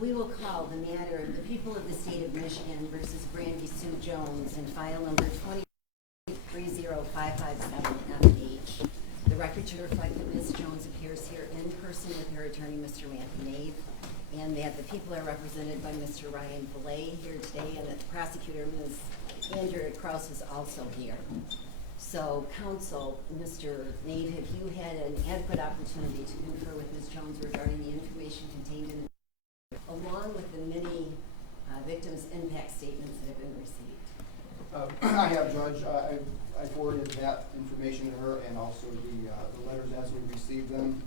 we will call the matter of the people of the state of Michigan versus Brandy Sue Jones in file number 2030557FH. The record to reflect that Ms. Jones appears here in person with her attorney, Mr. Matthew Nave, and that the people are represented by Mr. Ryan Valet here today, and that the prosecutor, Ms. Andrea Krause, is also here. So, counsel, Mr. Nave, have you had an adequate opportunity to confer with Ms. Jones regarding the information contained in the along with the many victims' impact statements that have been received? I have, Judge. I forwarded that information to her and also the letters as we received them.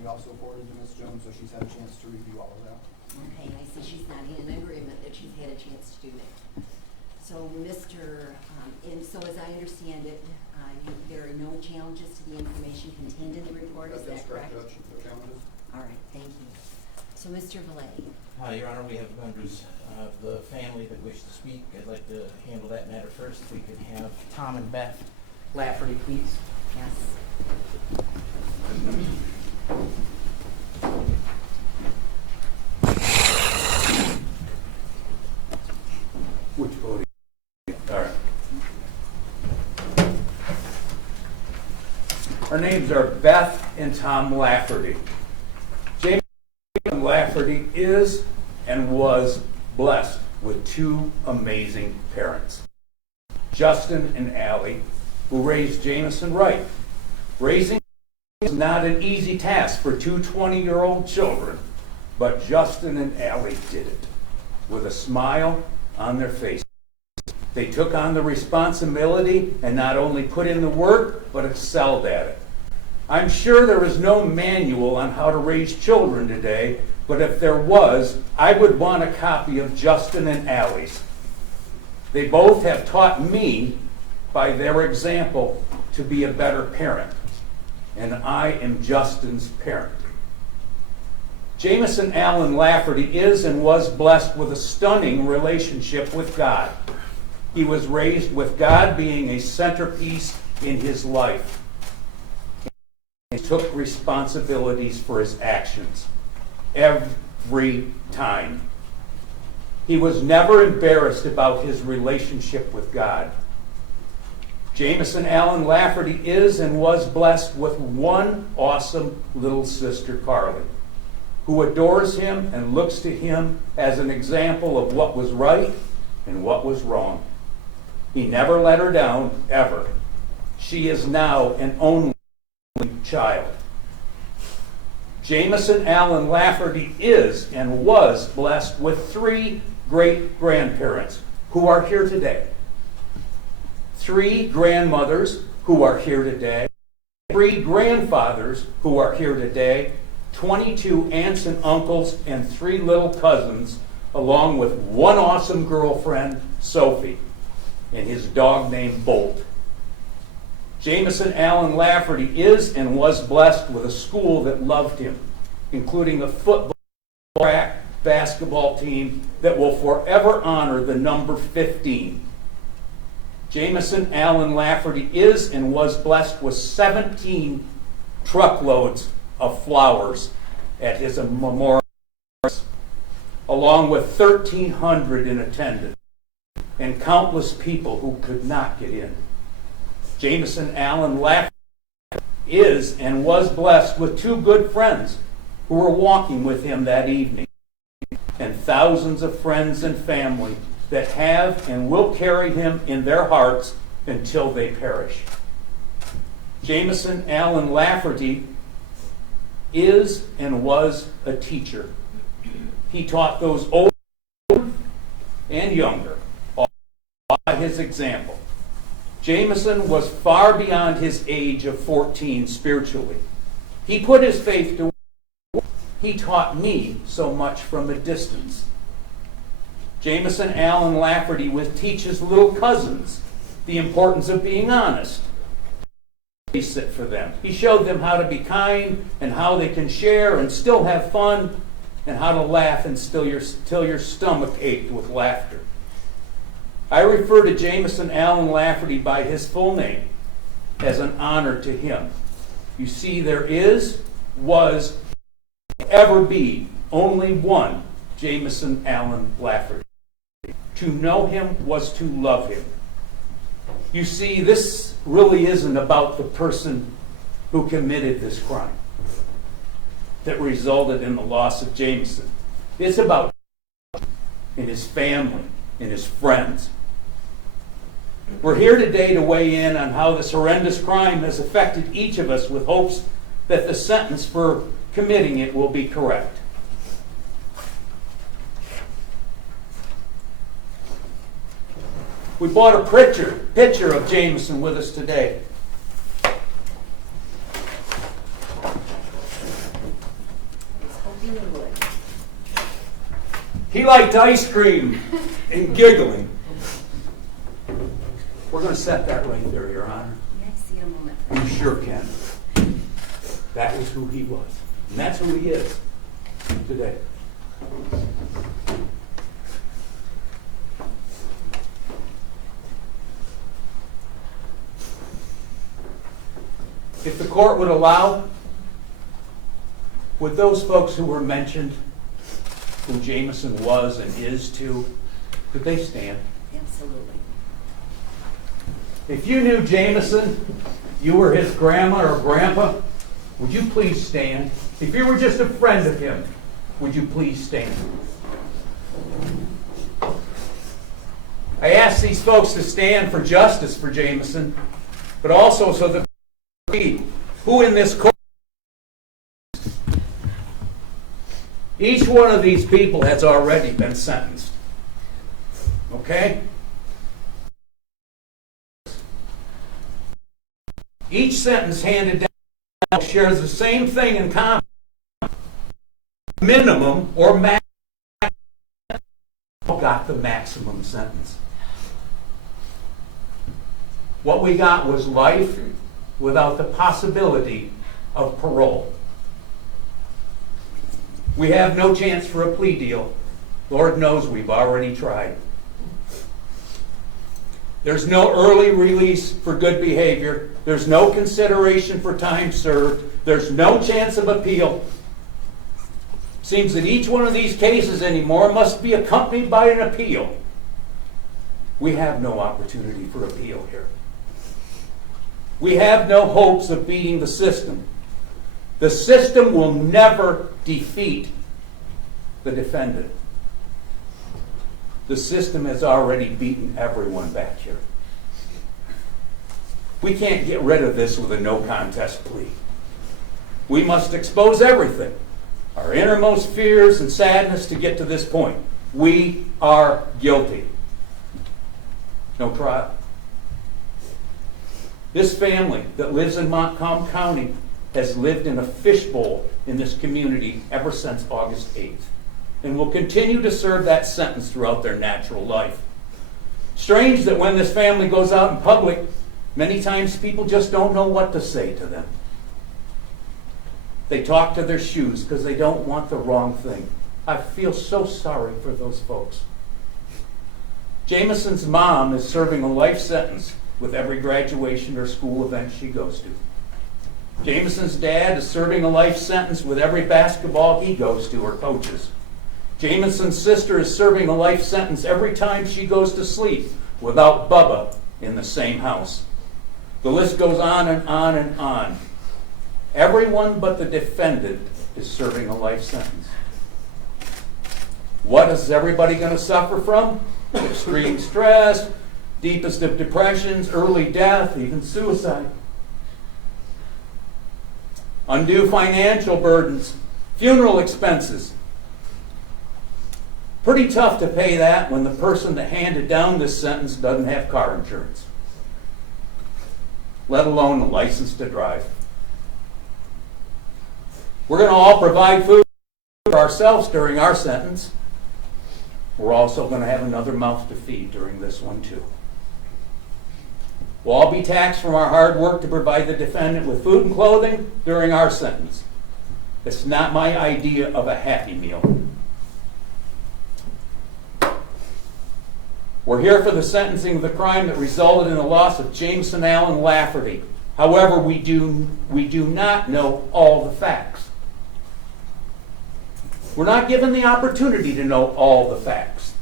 We also forwarded to Ms. Jones, so she's had a chance to review all of that. Okay, I see she's not in agreement that she's had a chance to do that. So, and so as I understand it, there are no challenges to the information contained in the report, is that correct? That's correct, Judge. No challenges. All right, thank you. So, Mr. Valet. Your Honor, we have members of the family that wish to speak. I'd like to handle that matter first. If we could have Tom and Beth Lafferty, please. Yes. Which voting? All right. Our names are Beth and Tom Lafferty. James Lafferty is and was blessed with two amazing parents, Justin and Allie, who raised Jameson right. Raising is not an easy task for two 20-year-old children, but Justin and Allie did it with a smile on their faces. They took on the responsibility and not only put in the work, but excelled at it. I'm sure there is no manual on how to raise children today, but if there was, I would want a copy of Justin and Allie's. They both have taught me, by their example, to be a better parent, and I am Justin's parent. Jameson Allen Lafferty is and was blessed with a stunning relationship with God. He was raised with God being a centerpiece in his life. He took responsibilities for his actions every time. He was never embarrassed about his relationship with God. Jameson Allen Lafferty is and was blessed with one awesome little sister, Carly, who adores him and looks to him as an example of what was right and what was wrong. He never let her down, ever. She is now an only child. Jameson Allen Lafferty is and was blessed with three great-grandparents who are here today. Three grandmothers who are here today. Three grandfathers who are here today. 22 aunts and uncles and three little cousins, along with one awesome girlfriend, Sophie, and his dog named Bolt. Jameson Allen Lafferty is and was blessed with a school that loved him, including a football, track, basketball team that will forever honor the number 15. Jameson Allen Lafferty is and was blessed with 17 truckloads of flowers at his memorial, along with 1,300 in attendance, and countless people who could not get in. Jameson Allen Lafferty is and was blessed with two good friends who were walking with him that evening, and thousands of friends and family that have and will carry him in their hearts until they perish. Jameson Allen Lafferty is and was a teacher. He taught those older and younger by his example. Jameson was far beyond his age of 14 spiritually. He put his faith to work. He taught me so much from a distance. Jameson Allen Lafferty would teach his little cousins the importance of being honest. He sit for them. He showed them how to be kind and how they can share and still have fun, and how to laugh and till your stomach ached with laughter. I refer to Jameson Allen Lafferty by his full name as an honor to him. You see, there is, was, ever be only one Jameson Allen Lafferty. To know him was to love him. You see, this really isn't about the person who committed this crime that resulted in the loss of Jameson. It's about and his family and his friends. We're here today to weigh in on how this horrendous crime has affected each of us with hopes that the sentence for committing it will be correct. We brought a picture of Jameson with us today. I was hoping you would. He liked ice cream and giggling. We're going to set that right there, Your Honor. May I see a moment? You sure can. That was who he was. And that's who he is today. If the court would allow, would those folks who were mentioned, who Jameson was and is to, could they stand? Absolutely. If you knew Jameson, you were his grandma or grandpa, would you please stand? If you were just a friend of him, would you please stand? I asked these folks to stand for justice for Jameson, but also so that we, who in this court, each one of these people has already been sentenced. Okay? Each sentence handed down shares the same thing in common. Minimum or maximum got the maximum sentence. What we got was life without the possibility of parole. We have no chance for a plea deal. Lord knows we've already tried. There's no early release for good behavior. There's no consideration for time served. There's no chance of appeal. Seems that each one of these cases anymore must be accompanied by an appeal. We have no opportunity for appeal here. We have no hopes of beating the system. The system will never defeat the defendant. The system has already beaten everyone back here. We can't get rid of this with a no contest plea. We must expose everything, our innermost fears and sadness to get to this point. We are guilty. No trial. This family that lives in Montcalm County has lived in a fishbowl in this community ever since August 8th and will continue to serve that sentence throughout their natural life. Strange that when this family goes out in public, many times people just don't know what to say to them. They talk to their shoes because they don't want the wrong thing. I feel so sorry for those folks. Jameson's mom is serving a life sentence with every graduation or school event she goes to. Jameson's dad is serving a life sentence with every basketball he goes to or coaches. Jameson's sister is serving a life sentence every time she goes to sleep without Bubba in the same house. The list goes on and on and on. Everyone but the defendant is serving a life sentence. What is everybody going to suffer from? Extreme stress, deepest of depressions, early death, even suicide. Undue financial burdens, funeral expenses. Pretty tough to pay that when the person that handed down this sentence doesn't have car insurance, let alone a license to drive. We're going to all provide food for ourselves during our sentence. We're also going to have another mouth to feed during this one too. We'll all be taxed from our hard work to provide the defendant with food and clothing during our sentence. It's not my idea of a happy meal. We're here for the sentencing of the crime that resulted in the loss of Jameson Allen Lafferty. However, we do not know all the facts. We're not given the opportunity to know all the facts.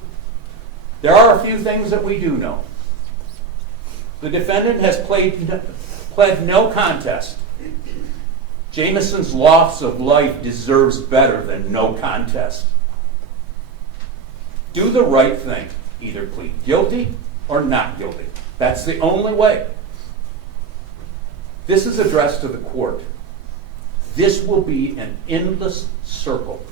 There are a few things that we do know. The defendant has pled no contest. Jamison's loss of life deserves better than no contest. Do the right thing. Either plead guilty or not guilty. That's the only way. This is addressed to the court. This will be an endless circle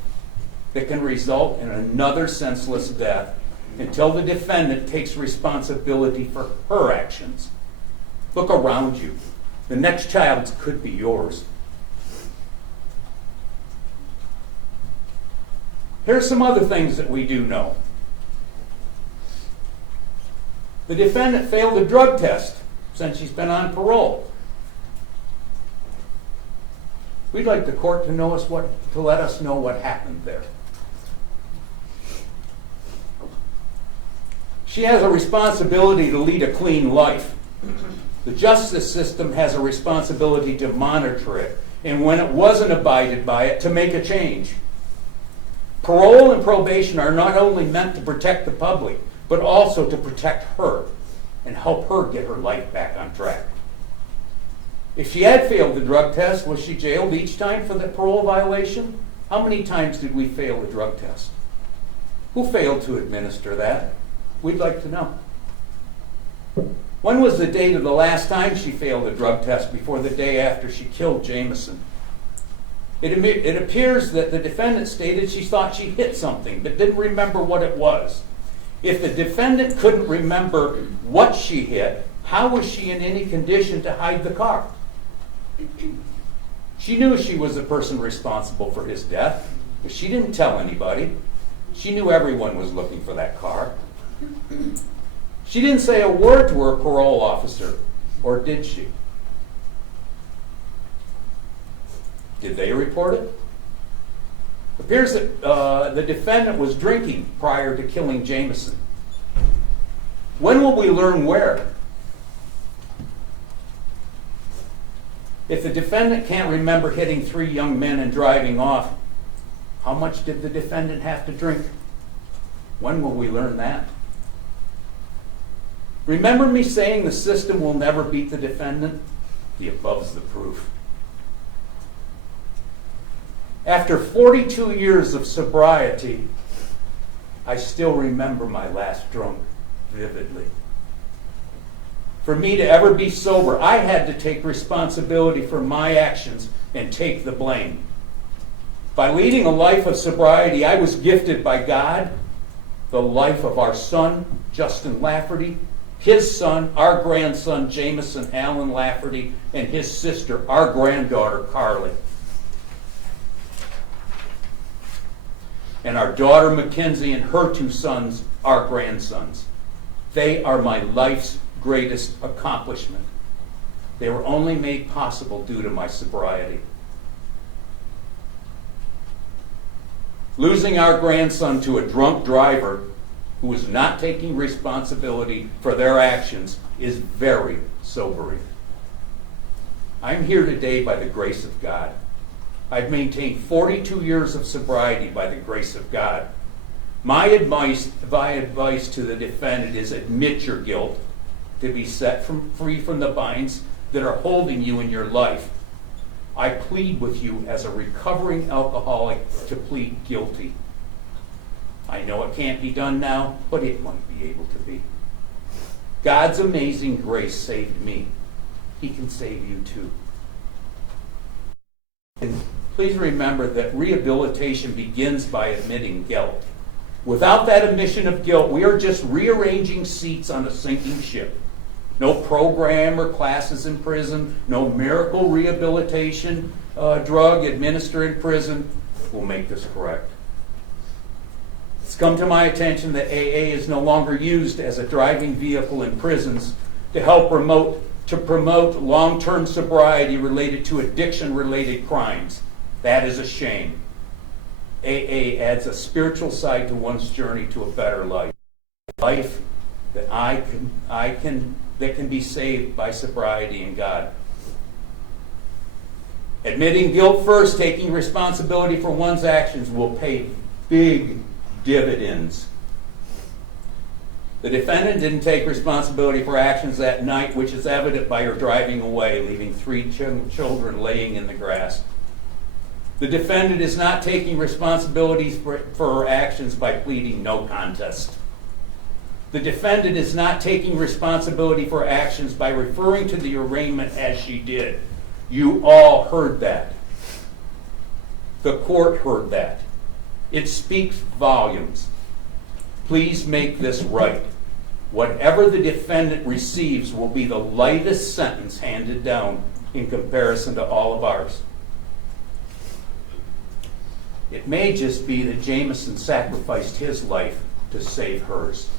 that can result in another senseless death until the defendant takes responsibility for her actions. Look around you. The next child could be yours. Here's some other things that we do know. The defendant failed a drug test since she's been on parole. We'd like the court to let us know what happened there. She has a responsibility to lead a clean life. The justice system has a responsibility to monitor it, and when it wasn't abided by it, to make a change. Parole and probation are not only meant to protect the public, but also to protect her and help her get her life back on track. If she had failed the drug test, was she jailed each time for the parole violation? How many times did we fail the drug test? Who failed to administer that? We'd like to know. When was the date of the last time she failed a drug test before the day after she killed Jamison? It appears that the defendant stated she thought she hit something, but didn't remember what it was. If the defendant couldn't remember what she hit, how was she in any condition to hide the car? She knew she was the person responsible for his death, but she didn't tell anybody. She knew everyone was looking for that car. She didn't say a word to her parole officer, or did she? Did they report it? It appears that the defendant was drinking prior to killing Jamison. When will we learn where? If the defendant can't remember hitting 3 young men and driving off, how much did the defendant have to drink? When will we learn that? Remember me saying the system will never beat the defendant? The above's the proof. After 42 years of sobriety, I still remember my last drunk vividly. For me to ever be sober, I had to take responsibility for my actions and take the blame. By leading a life of sobriety, I was gifted by God the life of our son, Justin Lafferty, his son, our grandson, Jamison Allen Lafferty, and his sister, our granddaughter, Carly. And our daughter, Mackenzie, and her 2 sons, our grandsons. They are my life's greatest accomplishment. They were only made possible due to my sobriety. Losing our grandson to a drunk driver who is not taking responsibility for their actions is very sobering. I'm here today by the grace of God. I've maintained 42 years of sobriety by the grace of God. My advice to the defendant is admit your guilt, to be set free from the binds that are holding you in your life. I plead with you as a recovering alcoholic to plead guilty. I know it can't be done now, but it might be able to be. God's amazing grace saved me. He can save you too. And please remember that rehabilitation begins by admitting guilt. Without that admission of guilt, we are just rearranging seats on a sinking ship. No program or classes in prison, no miracle rehabilitation drug administered in prison will make this correct. It's come to my attention that AA is no longer used as a driving vehicle in prisons to help promote long-term sobriety related to addiction-related crimes. That is a shame. AA adds a spiritual side to one's journey to a better life. Life that that can be saved by sobriety in God. Admitting guilt first, taking responsibility for one's actions will pay big dividends. The defendant didn't take responsibility for actions that night, which is evident by her driving away, leaving 3 children laying in the grass. The defendant is not taking responsibilities for her actions by pleading no contest. The defendant is not taking responsibility for actions by referring to the arraignment as she did. You all heard that. The court heard that. It speaks volumes. Please make this right. Whatever the defendant receives will be the lightest sentence handed down in comparison to all of ours. It may just be that Jameson sacrificed his life to save hers.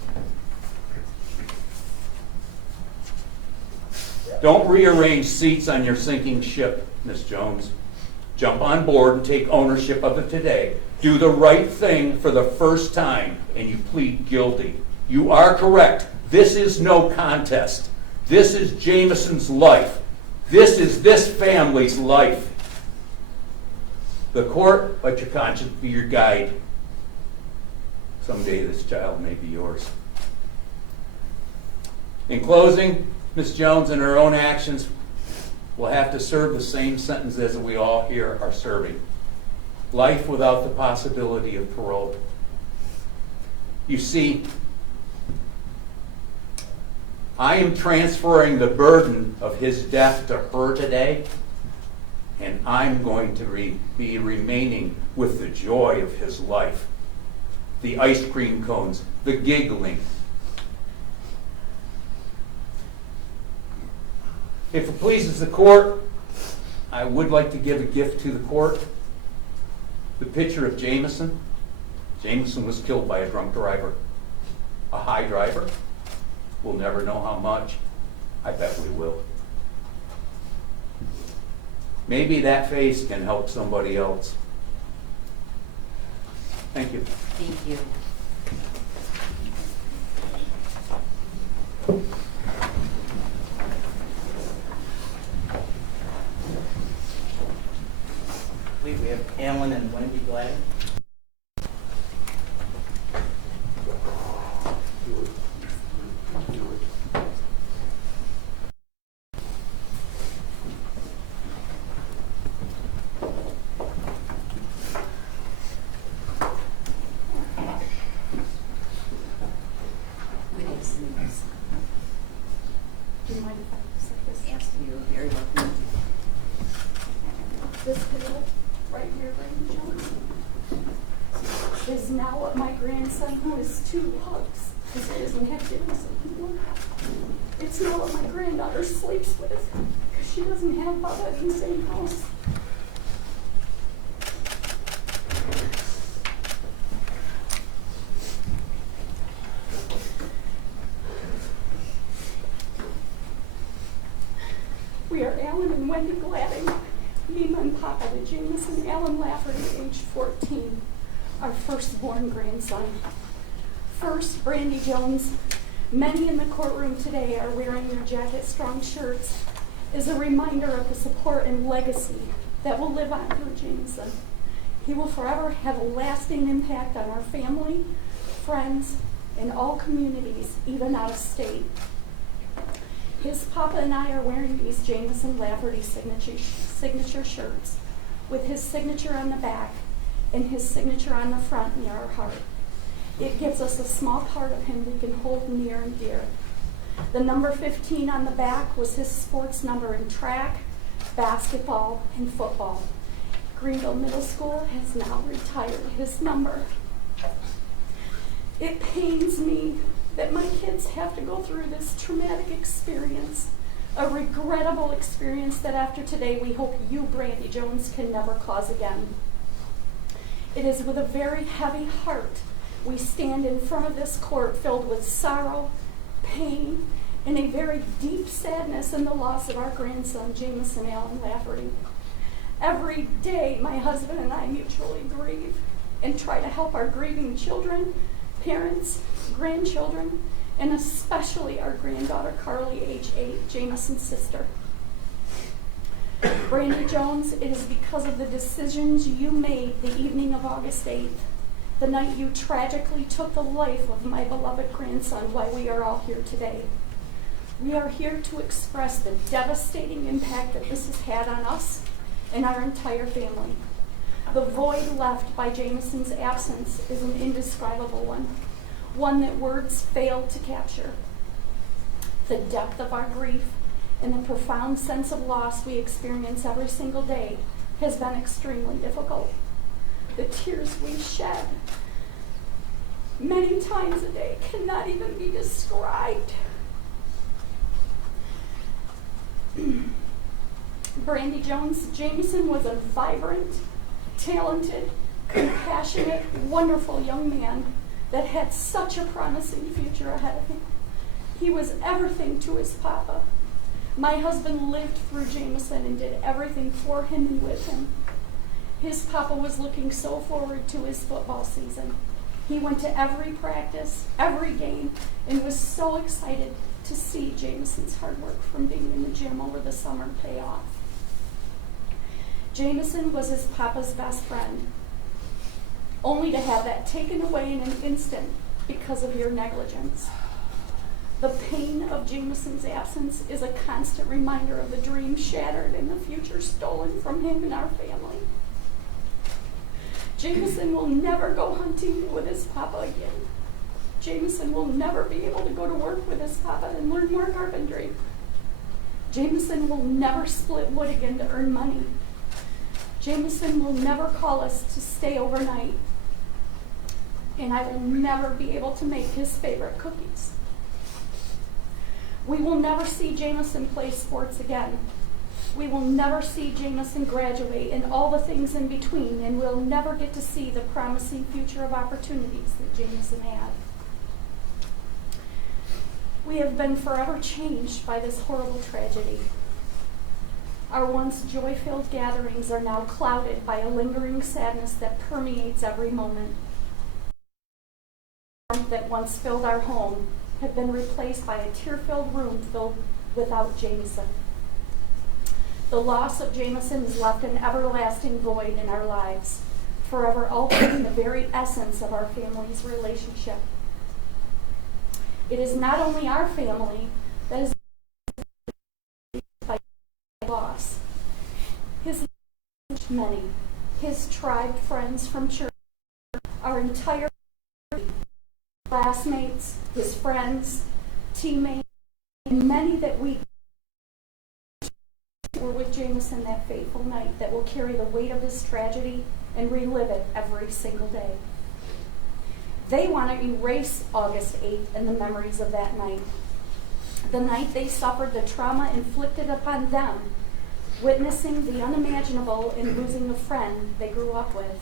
Don't rearrange seats on your sinking ship, Miss Jones. Jump on board and take ownership of it today. Do the right thing for the first time, and you plead guilty. You are correct. This is no contest. This is Jameson's life. This is this family's life. The court, let your conscience be your guide. Someday this child may be yours. In closing, Ms. Jones, in her own actions, will have to serve the same sentence as we all here are serving. Life without the possibility of parole. You see, I am transferring the burden of his death to her today, and I'm going to be remaining with the joy of his life. The ice cream cones, the giggling. If it pleases the court, I would like to give a gift to the court. The picture of Jameson. Jameson was killed by a drunk driver. A high driver. We'll never know how much. I bet we will. Maybe that face can help somebody else. Thank you. Thank you. We have Alan and Wendy Gladden. Good evening. Do you mind if I just like this? Ask you, very welcome. This girl right here, Brandon Jones, is now what my grandson, who is 2, hugs, because he doesn't have Jameson anymore. It's now what my granddaughter sleeps with, because she doesn't have Bubba in the same house. We are Alan and Wendy Gladden, Mima and Papa to Jameson Alan Lafferty, age 14, our firstborn grandson. First, Brandy Jones. Many in the courtroom today are wearing their Jacket Strong shirts as a reminder of the support and legacy that will live on through Jameson. He will forever have a lasting impact on our family, friends, and all communities, even out of state. His papa and I are wearing these Jameson Lafferty signature shirts with his signature on the back and his signature on the front near our heart. It gives us a small part of him we can hold near and dear. The number 15 on the back was his sports number in track, basketball, and football. Greenville Middle School has now retired his number. It pains me that my kids have to go through this traumatic experience, a regrettable experience that after today we hope you, Brandy Jones, can never cause again. It is with a very heavy heart we stand in front of this court filled with sorrow, pain, and a very deep sadness in the loss of our grandson, Jameson Alan Lafferty. Every day my husband and I mutually grieve and try to help our grieving children, parents, grandchildren, and especially our granddaughter Carly, age 8, Jameson's sister. Brandy Jones, it is because of the decisions you made the evening of August 8th, the night you tragically took the life of my beloved grandson, why we are all here today. We are here to express the devastating impact that this has had on us and our entire family. The void left by Jameson's absence is an indescribable one that words fail to capture. The depth of our grief and the profound sense of loss we experience every single day has been extremely difficult. The tears we shed many times a day cannot even be described. Brandy Jones Jameson was a vibrant, talented, compassionate, wonderful young man that had such a promising future ahead of him. He was everything to his papa. My husband lived through Jameson and did everything for him and with him. His papa was looking so forward to his football season. He went to every practice, every game, and was so excited to see Jameson's hard work from being in the gym over the summer pay off. Jameson was his papa's best friend, only to have that taken away in an instant because of your negligence. The pain of Jameson's absence is a constant reminder of the dream shattered and the future stolen from him and our family. Jameson will never go hunting with his papa again. Jameson will never be able to go to work with his papa and learn more carpentry. Jameson will never split wood again to earn money. Jameson will never call us to stay overnight. And I will never be able to make his favorite cookies. We will never see Jameson play sports again. We will never see Jameson graduate and all the things in between, and we'll never get to see the promising future of opportunities that Jameson had. We have been forever changed by this horrible tragedy. Our once joy-filled gatherings are now clouded by a lingering sadness that permeates every moment. The warmth that once filled our home have been replaced by a tear-filled room filled without Jameson. The loss of Jameson has left an everlasting void in our lives, forever altering the very essence of our family's relationship. It is not only our family that is by loss. His many, his tribe friends from church, our entire classmates, his friends, teammates, and many that we were with Jameson that fateful night that will carry the weight of this tragedy and relive it every single day. They want to erase August 8th and the memories of that night. The night they suffered the trauma inflicted upon them, witnessing the unimaginable and losing a friend they grew up with.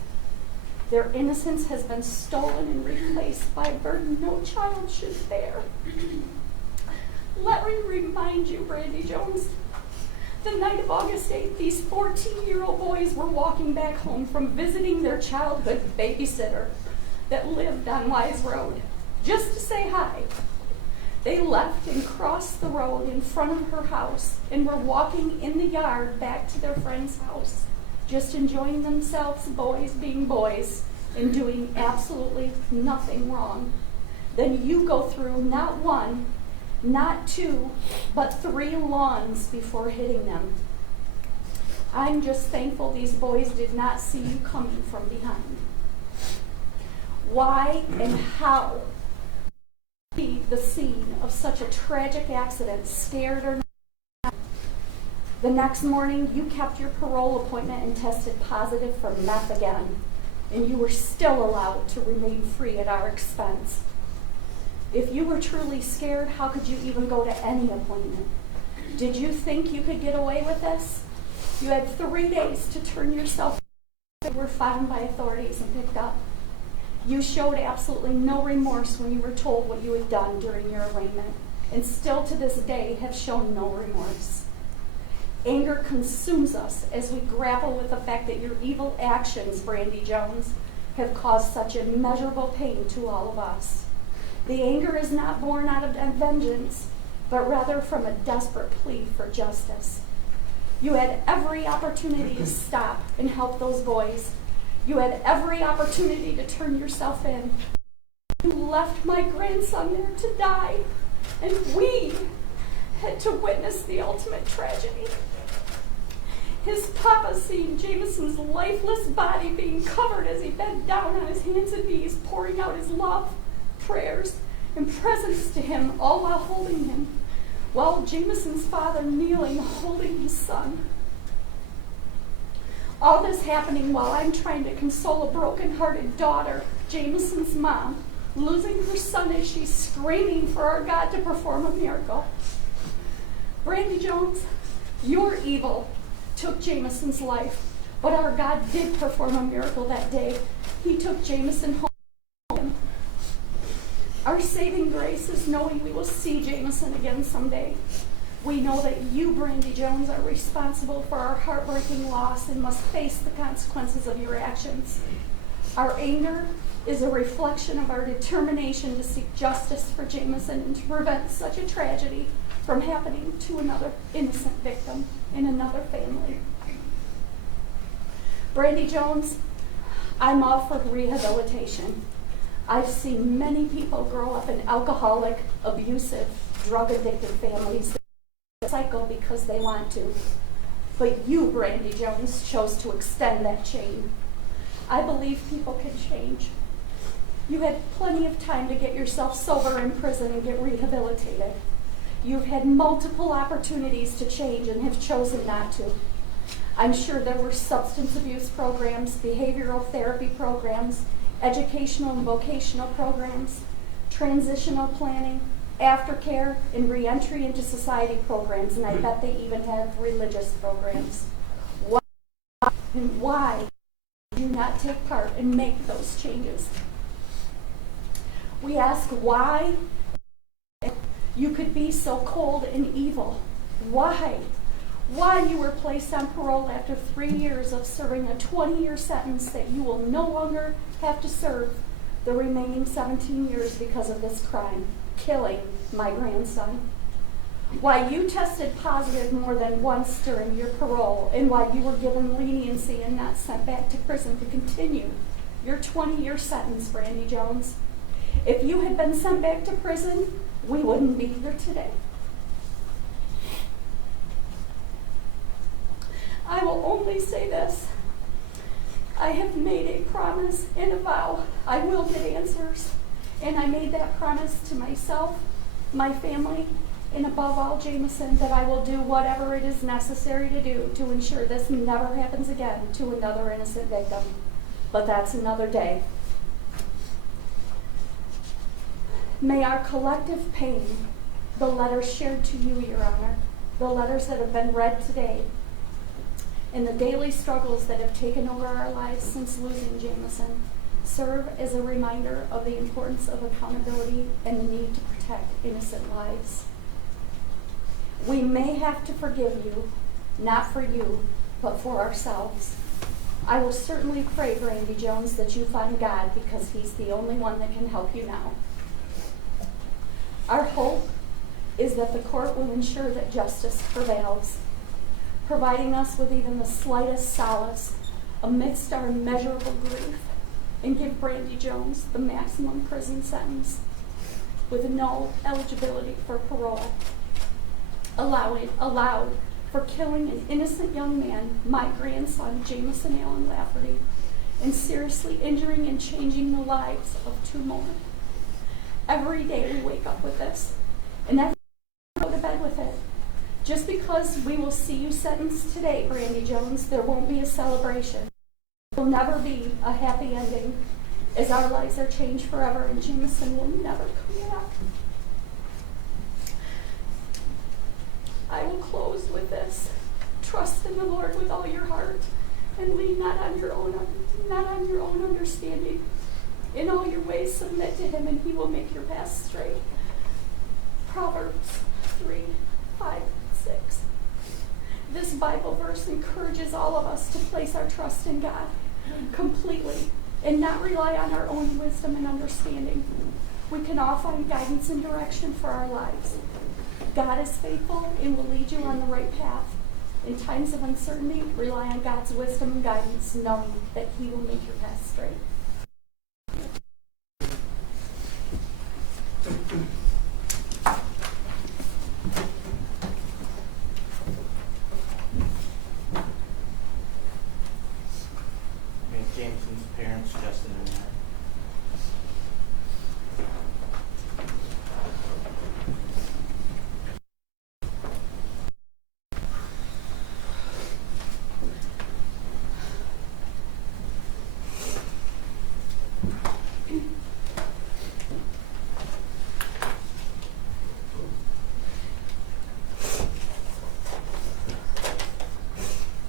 Their innocence has been stolen and replaced by a burden no child should bear. Let me remind you, Brandy Jones, the night of August 8th, these 14-year-old boys were walking back home from visiting their childhood babysitter that lived on Wise Road, just to say hi. They left and crossed the road in front of her house and were walking in the yard back to their friend's house, just enjoying themselves, boys being boys, and doing absolutely nothing wrong. Then you go through not one, not two, but 3 lawns before hitting them. I'm just thankful these boys did not see you coming from behind. Why and how be the scene of such a tragic accident, scared or not? The next morning, you kept your parole appointment and tested positive for meth again, and you were still allowed to remain free at our expense. If you were truly scared, how could you even go to any appointment? Did you think you could get away with this? You had 3 days to turn yourself in. You were found by authorities and picked up. You showed absolutely no remorse when you were told what you had done during your arraignment, and still to this day have shown no remorse. Anger consumes us as we grapple with the fact that your evil actions, Brandy Jones, have caused such immeasurable pain to all of us. The anger is not born out of vengeance, but rather from a desperate plea for justice. You had every opportunity to stop and help those boys. You had every opportunity to turn yourself in. You left my grandson there to die, and we had to witness the ultimate tragedy. His papa seen Jameson's lifeless body being covered as he bent down on his hands and knees, pouring out his love, prayers, and presence to him, all while holding him, while Jameson's father kneeling, holding his son. All this happening while I'm trying to console a broken-hearted daughter, Jameson's mom, losing her son as she's screaming for our God to perform a miracle. Brandy Jones, your evil took Jameson's life, but our God did perform a miracle that day. He took Jameson home. Our saving grace is knowing we will see Jameson again someday. We know that you, Brandy Jones, are responsible for our heartbreaking loss and must face the consequences of your actions. Our anger is a reflection of our determination to seek justice for Jameson and to prevent such a tragedy from happening to another innocent victim in another family. Brandy Jones, I'm all for rehabilitation. I've seen many people grow up in alcoholic, abusive, drug-addicted families that cycle because they want to. But you, Brandy Jones, chose to extend that chain. I believe people can change. You had plenty of time to get yourself sober in prison and get rehabilitated. You've had multiple opportunities to change and have chosen not to. I'm sure there were substance abuse programs, behavioral therapy programs, educational and vocational programs, transitional planning, aftercare, and reentry into society programs, and I bet they even have religious programs. Why do you not take part and make those changes? We ask why you could be so cold and evil. Why? Why you were placed on parole after 3 years of serving a 20-year sentence that you will no longer have to serve the remaining 17 years because of this crime, killing my grandson. Why you tested positive more than once during your parole, and why you were given leniency and not sent back to prison to continue your 20-year sentence, Brandy Jones. If you had been sent back to prison, we wouldn't be here today. I will only say this. I have made a promise and a vow. I will get answers. And I made that promise to myself, my family, and above all, Jameson, that I will do whatever it is necessary to do to ensure this never happens again to another innocent victim. But that's another day. May our collective pain, the letters shared to you, Your Honor, the letters that have been read today, and the daily struggles that have taken over our lives since losing Jameson, serve as a reminder of the importance of accountability and the need to protect innocent lives. We may have to forgive you, not for you, but for ourselves. I will certainly pray, Brandy Jones, that you find God, because He's the only one that can help you now. Our hope is that the court will ensure that justice prevails, providing us with even the slightest solace amidst our immeasurable grief, and give Brandy Jones the maximum prison sentence with no eligibility for parole, allowed for killing an innocent young man, my grandson, Jameson Allen Lafferty, and seriously injuring and changing the lives of 2 more. Every day we wake up with this, and every day we go to bed with it. Just because we will see you sentenced today, Brandy Jones, there won't be a celebration. There will never be a happy ending, as our lives are changed forever, and Jameson will never come back. I will close with this. Trust in the Lord with all your heart, and lean not on your own understanding. In all your ways submit to Him, and He will make your path straight. Proverbs 3:5-6. This Bible verse encourages all of us to place our trust in God completely and not rely on our own wisdom and understanding. We can all find guidance and direction for our lives. God is faithful and will lead you on the right path. In times of uncertainty, rely on God's wisdom and guidance, knowing that He will make your path straight. And Jameson's parents, Justin and Mary.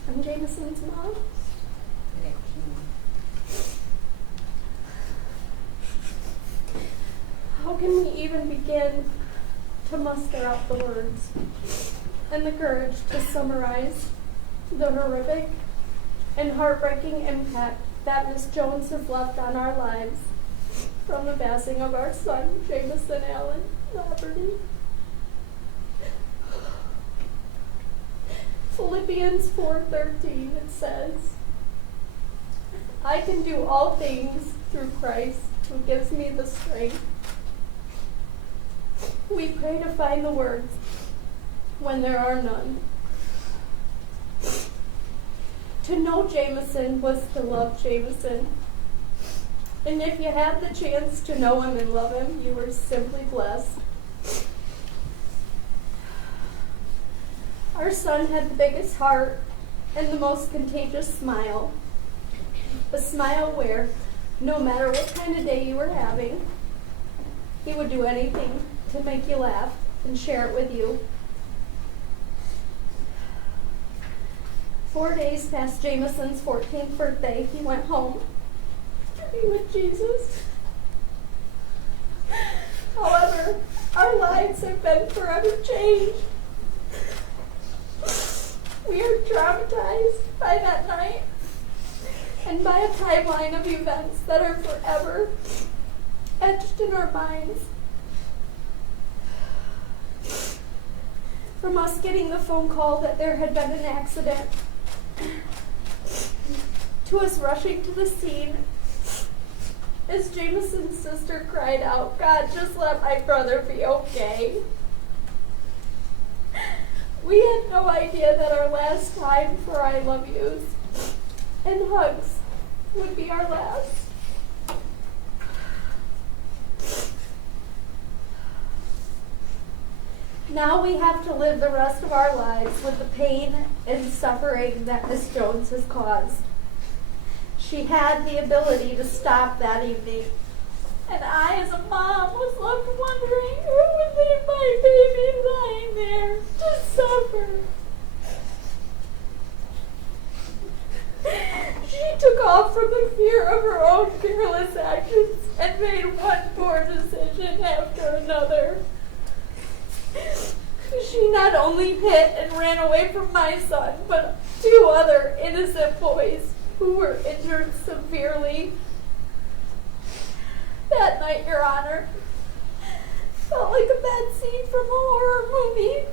I'm Jameson's mom. Good afternoon. How can we even begin to muster out the words and the courage to summarize the horrific and heartbreaking impact that Miss Jones has left on our lives from the passing of our son, Jameson Allen Lafferty? Philippians 4:13, it says, I can do all things through Christ who gives me the strength. We pray to find the words when there are none. To know Jameson was to love Jameson. And if you had the chance to know him and love him, you were simply blessed. Our son had the biggest heart and the most contagious smile. A smile where, no matter what kind of day you were having, he would do anything to make you laugh and share it with you. 4 days past Jameson's 14th birthday, he went home to be with Jesus. However, our lives have been forever changed. We are traumatized by that night and by a timeline of events that are forever etched in our minds. From us getting the phone call that there had been an accident, to us rushing to the scene as Jameson's sister cried out, God, just let my brother be okay. We had no idea that our last time for I love yous and hugs would be our last. Now we have to live the rest of our lives with the pain and suffering that Miss Jones has caused. She had the ability to stop that evening, and I, as a mom, was left wondering who would leave my baby lying there to suffer. She took off from the fear of her own careless actions and made one poor decision after another. She not only hit and ran away from my son, but 2 other innocent boys who were injured severely. That night, Your Honor, felt like a bad scene from a horror movie.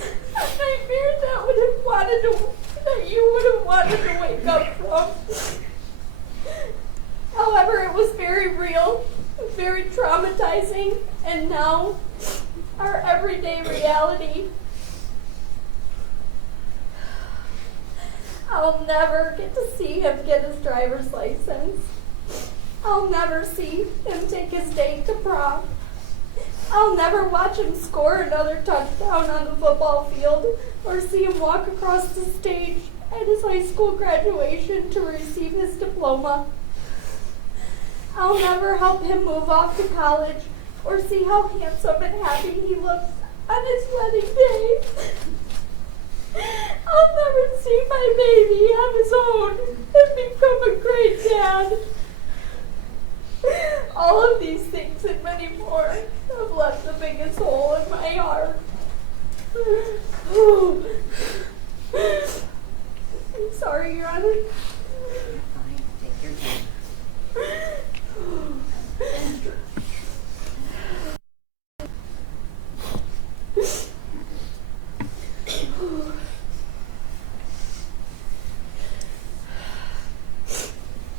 A nightmare that you would have wanted to wake up from. However, it was very real, very traumatizing, and now our everyday reality. I'll never get to see him get his driver's license. I'll never see him take his date to prom. I'll never watch him score another touchdown on the football field or see him walk across the stage at his high school graduation to receive his diploma. I'll never help him move off to college or see how handsome and happy he looks on his wedding day. I'll never see my baby have his own and become a great dad. All of these things and many more have left the biggest hole in my heart. I'm sorry, Your Honor. Fine, take your time.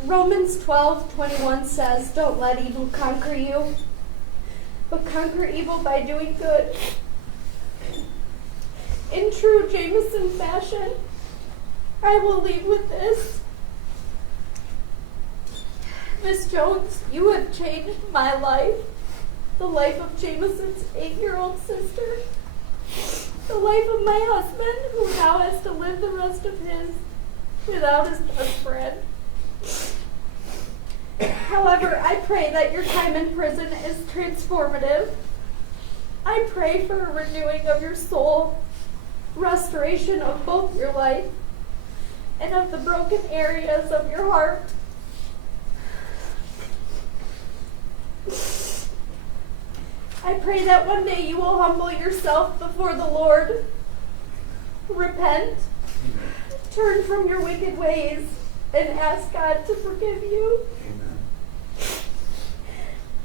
Romans 12:21 says, "Don't let evil conquer you, but conquer evil by doing good." In true Jameson fashion, I will leave with this. Miss Jones, you have changed my life, the life of Jameson's 8-year-old sister, the life of my husband, who now has to live the rest of his without his best friend. However, I pray that your time in prison is transformative. I pray for a renewing of your soul, restoration of both your life and of the broken areas of your heart. I pray that one day you will humble yourself before the Lord, repent, turn from your wicked ways, and ask God to forgive you. Amen.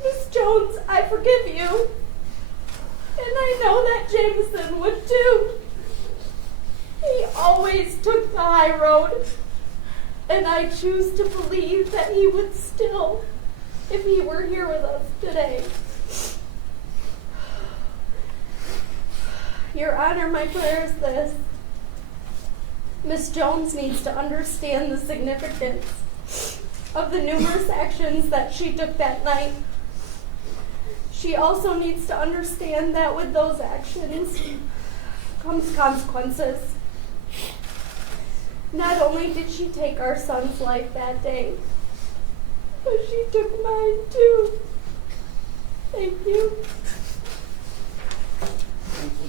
Miss Jones, I forgive you. And I know that Jameson would too. He always took the high road. And I choose to believe that he would still, if he were here with us today. Your Honor, my prayer is this. Miss Jones needs to understand the significance of the numerous actions that she took that night. She also needs to understand that with those actions comes consequences. Not only did she take our son's life that day, but she took mine too. Thank you. Thank you.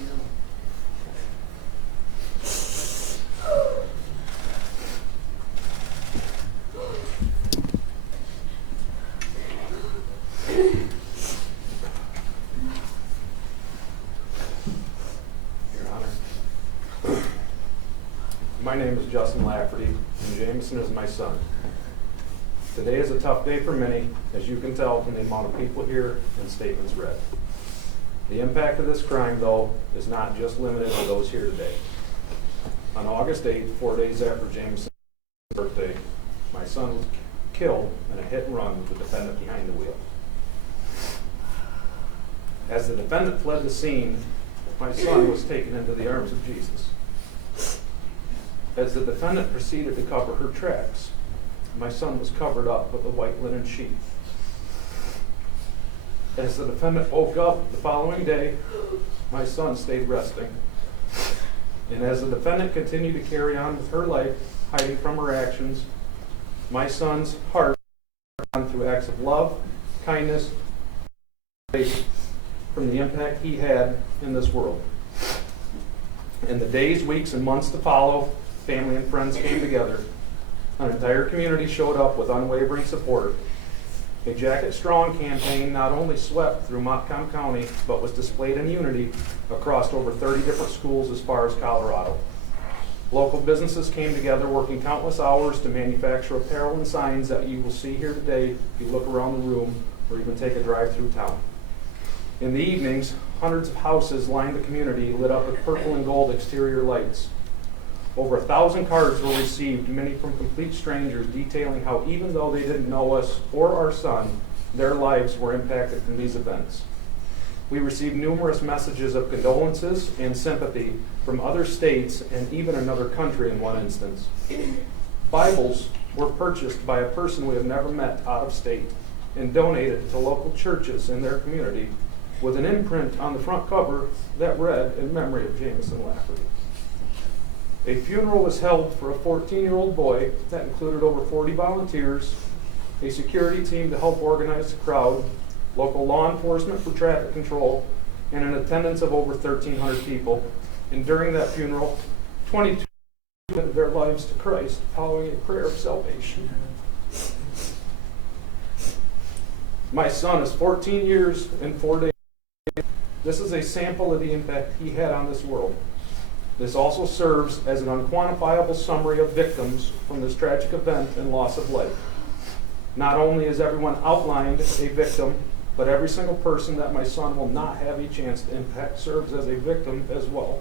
Your Honor. My name is Justin Lafferty, and Jameson is my son. Today is a tough day for many, as you can tell from the amount of people here and statements read. The impact of this crime, though, is not just limited to those here today. On August 8th, 4 days after Jameson's birthday, my son was killed in a hit and run with the defendant behind the wheel. As the defendant fled the scene, my son was taken into the arms of Jesus. As the defendant proceeded to cover her tracks, my son was covered up with a white linen sheet. As the defendant woke up the following day, my son stayed resting. And as the defendant continued to carry on with her life, hiding from her actions, my son's heart went on through acts of love, kindness, faith from the impact he had in this world. In the days, weeks, and months to follow, family and friends came together. An entire community showed up with unwavering support. A Jacket Strong campaign not only swept through Montcalm County, but was displayed in unity across over 30 different schools as far as Colorado. Local businesses came together, working countless hours to manufacture apparel and signs that you will see here today if you look around the room or even take a drive through town. In the evenings, hundreds of houses lined the community, lit up with purple and gold exterior lights. Over 1,000 cards were received, many from complete strangers, detailing how even though they didn't know us or our son, their lives were impacted from these events. We received numerous messages of condolences and sympathy from other states and even another country in one instance. Bibles were purchased by a person we have never met out of state and donated to local churches in their community with an imprint on the front cover that read, "In memory of Jameson Lafferty." A funeral was held for a 14-year-old boy that included over 40 volunteers, a security team to help organize the crowd, local law enforcement for traffic control, and an attendance of over 1,300 people. And during that funeral, 22 committed their lives to Christ following a prayer of salvation. My son is 14 years and 4 days. This is a sample of the impact he had on this world. This also serves as an unquantifiable summary of victims from this tragic event and loss of life. Not only is everyone outlined a victim, but every single person that my son will not have a chance to impact serves as a victim as well.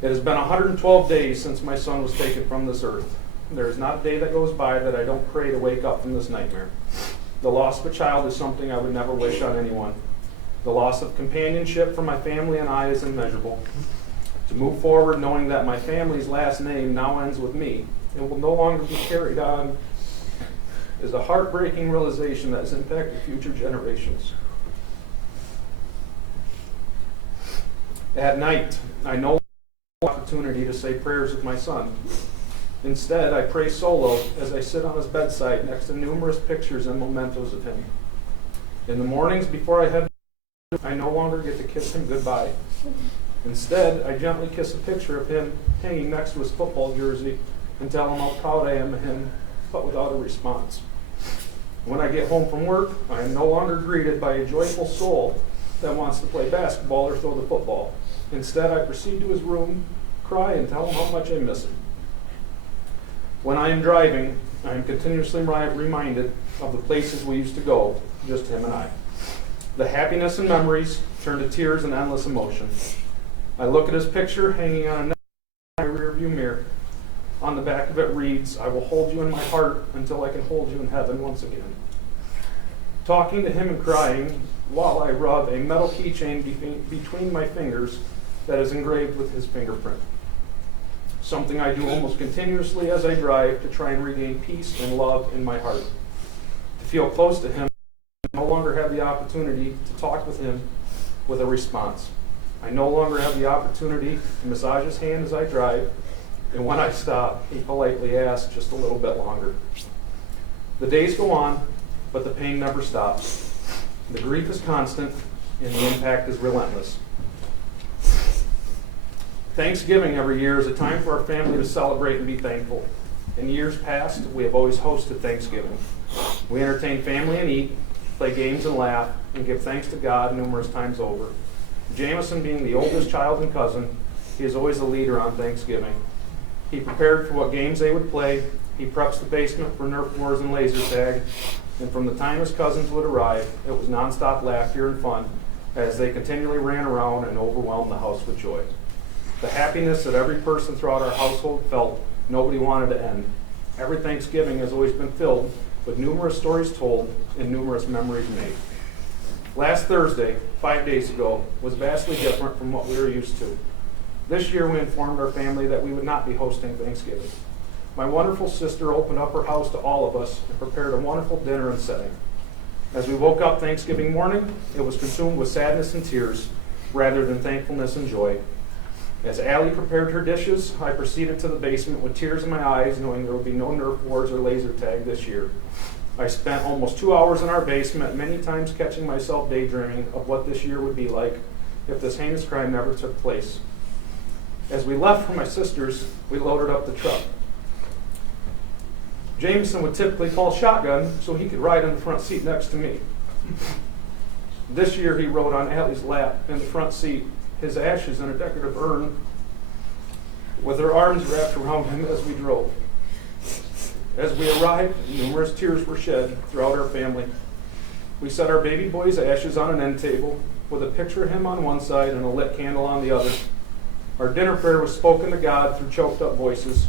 It has been 112 days since my son was taken from this earth. There is not a day that goes by that I don't pray to wake up from this nightmare. The loss of a child is something I would never wish on anyone. The loss of companionship for my family and I is immeasurable. To move forward knowing that my family's last name now ends with me and will no longer be carried on is a heartbreaking realization that has impacted future generations. At night, I no longer have the opportunity to say prayers with my son. Instead, I pray solo as I sit on his bedside next to numerous pictures and mementos of him. In the mornings before I head, I no longer get to kiss him goodbye. Instead, I gently kiss a picture of him hanging next to his football jersey and tell him how proud I am of him, but without a response. When I get home from work, I am no longer greeted by a joyful soul that wants to play basketball or throw the football. Instead, I proceed to his room, cry, and tell him how much I miss him. When I am driving, I am continuously reminded of the places we used to go, just him and I. The happiness and memories turn to tears and endless emotion. I look at his picture hanging on a rearview mirror. On the back of it reads, "I will hold you in my heart until I can hold you in heaven once again." Talking to him and crying while I rub a metal keychain between my fingers that is engraved with his fingerprint. Something I do almost continuously as I drive to try and regain peace and love in my heart. To feel close to him, I no longer have the opportunity to talk with him with a response. I no longer have the opportunity to massage his hand as I drive, and when I stop, he politely asks just a little bit longer. The days go on, but the pain never stops. The grief is constant, and the impact is relentless. Thanksgiving every year is a time for our family to celebrate and be thankful. In years past, we have always hosted Thanksgiving. We entertain family and eat, play games and laugh, and give thanks to God numerous times over. Jameson being the oldest child and cousin, he is always the leader on Thanksgiving. He prepared for what games they would play. He preps the basement for Nerf wars and laser tag. And from the time his cousins would arrive, it was nonstop laughter and fun as they continually ran around and overwhelmed the house with joy. The happiness that every person throughout our household felt, nobody wanted to end. Every Thanksgiving has always been filled with numerous stories told and numerous memories made. Last Thursday, 5 days ago, was vastly different from what we were used to. This year we informed our family that we would not be hosting Thanksgiving. My wonderful sister opened up her house to all of us and prepared a wonderful dinner and setting. As we woke up Thanksgiving morning, it was consumed with sadness and tears rather than thankfulness and joy. As Allie prepared her dishes, I proceeded to the basement with tears in my eyes, knowing there would be no Nerf wars or laser tag this year. I spent almost 2 hours in our basement, many times catching myself daydreaming of what this year would be like if this heinous crime never took place. As we left for my sister's, we loaded up the truck. Jameson would typically call shotgun so he could ride in the front seat next to me. This year he rode on Allie's lap in the front seat, his ashes in a decorative urn, with her arms wrapped around him as we drove. As we arrived, numerous tears were shed throughout our family. We set our baby boy's ashes on an end table with a picture of him on one side and a lit candle on the other. Our dinner prayer was spoken to God through choked up voices.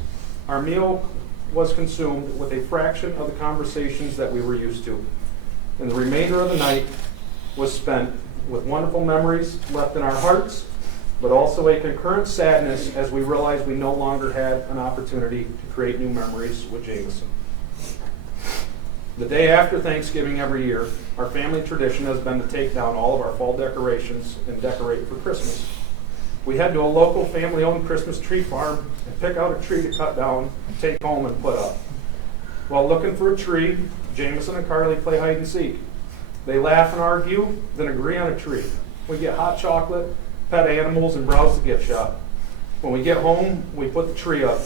Our meal was consumed with a fraction of the conversations that we were used to. And the remainder of the night was spent with wonderful memories left in our hearts, but also a concurrent sadness as we realized we no longer had an opportunity to create new memories with Jameson. The day after Thanksgiving every year, our family tradition has been to take down all of our fall decorations and decorate for Christmas. We head to a local family-owned Christmas tree farm and pick out a tree to cut down, take home, and put up. While looking for a tree, Jameson and Carly play hide and seek. They laugh and argue, then agree on a tree. We get hot chocolate, pet animals, and browse the gift shop. When we get home, we put the tree up.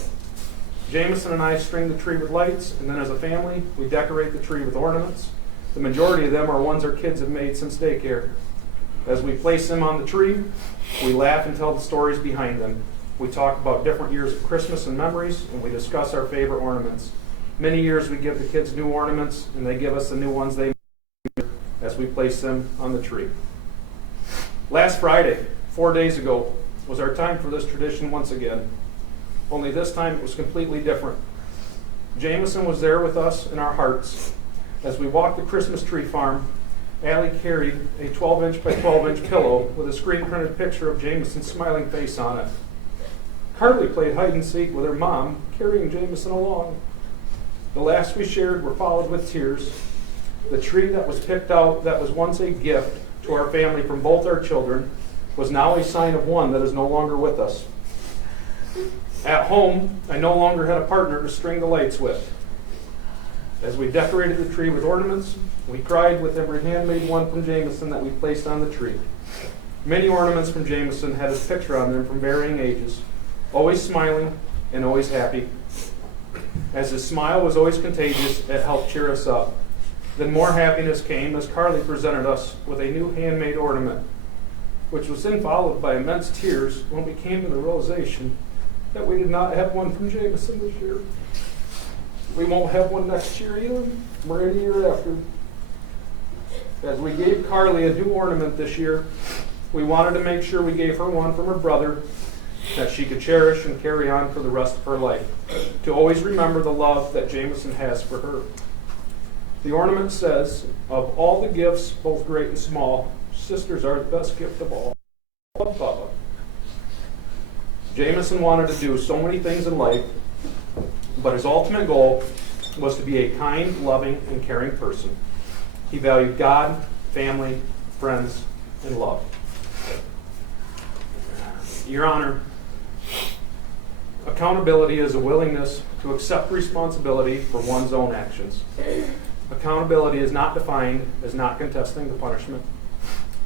Jameson and I string the tree with lights, and then as a family, we decorate the tree with ornaments. The majority of them are ones our kids have made since daycare. As we place them on the tree, we laugh and tell the stories behind them. We talk about different years of Christmas and memories, and we discuss our favorite ornaments. Many years we give the kids new ornaments, and they give us the new ones they made as we place them on the tree. Last Friday, 4 days ago, was our time for this tradition once again. Only this time it was completely different. Jameson was there with us in our hearts. As we walked the Christmas tree farm, Allie carried a 12-inch by 12-inch pillow with a screen-printed picture of Jameson's smiling face on it. Carly played hide-and-seek with her mom, carrying Jameson along. The laughs we shared were followed with tears. The tree that was picked out that was once a gift to our family from both our children was now a sign of one that is no longer with us. At home, I no longer had a partner to string the lights with. As we decorated the tree with ornaments, we cried with every handmade one from Jameson that we placed on the tree. Many ornaments from Jameson had his picture on them from varying ages, always smiling and always happy. As his smile was always contagious, it helped cheer us up. Then more happiness came as Carly presented us with a new handmade ornament, which was then followed by immense tears when we came to the realization that we did not have one from Jameson this year. We won't have one next year either, or any year after. As we gave Carly a new ornament this year, we wanted to make sure we gave her one from her brother that she could cherish and carry on for the rest of her life, to always remember the love that Jameson has for her. The ornament says, "Of all the gifts, both great and small, sisters are the best gift of all. Love, Bubba." Jameson wanted to do so many things in life, but his ultimate goal was to be a kind, loving, and caring person. He valued God, family, friends, and love. Your Honor, accountability is a willingness to accept responsibility for one's own actions. Accountability is not defined as not contesting the punishment.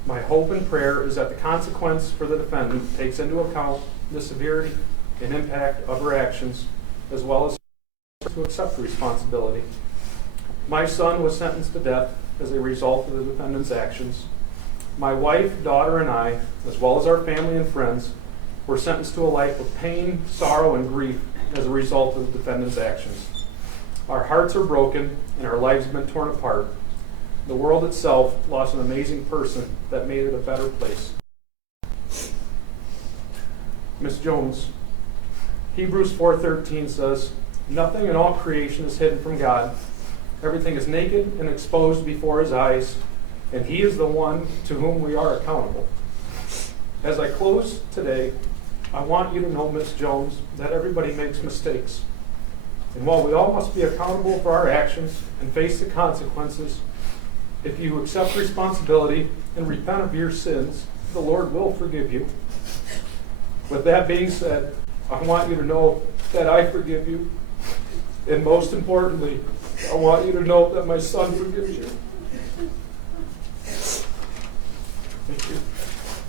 My hope and prayer is that the consequence for the defendant takes into account the severity and impact of her actions, as well as to accept responsibility. My son was sentenced to death as a result of the defendant's actions. My wife, daughter, and I, as well as our family and friends, were sentenced to a life of pain, sorrow, and grief as a result of the defendant's actions. Our hearts are broken and our lives have been torn apart. The world itself lost an amazing person that made it a better place. Ms. Jones, Hebrews 4:13 says, "Nothing in all creation is hidden from God. Everything is naked and exposed before his eyes, and he is the one to whom we are accountable." As I close today, I want you to know, Ms. Jones, that everybody makes mistakes. And while we all must be accountable for our actions and face the consequences, if you accept responsibility and repent of your sins, the Lord will forgive you. With that being said, I want you to know that I forgive you. And most importantly, I want you to know that my son forgives you. Thank you.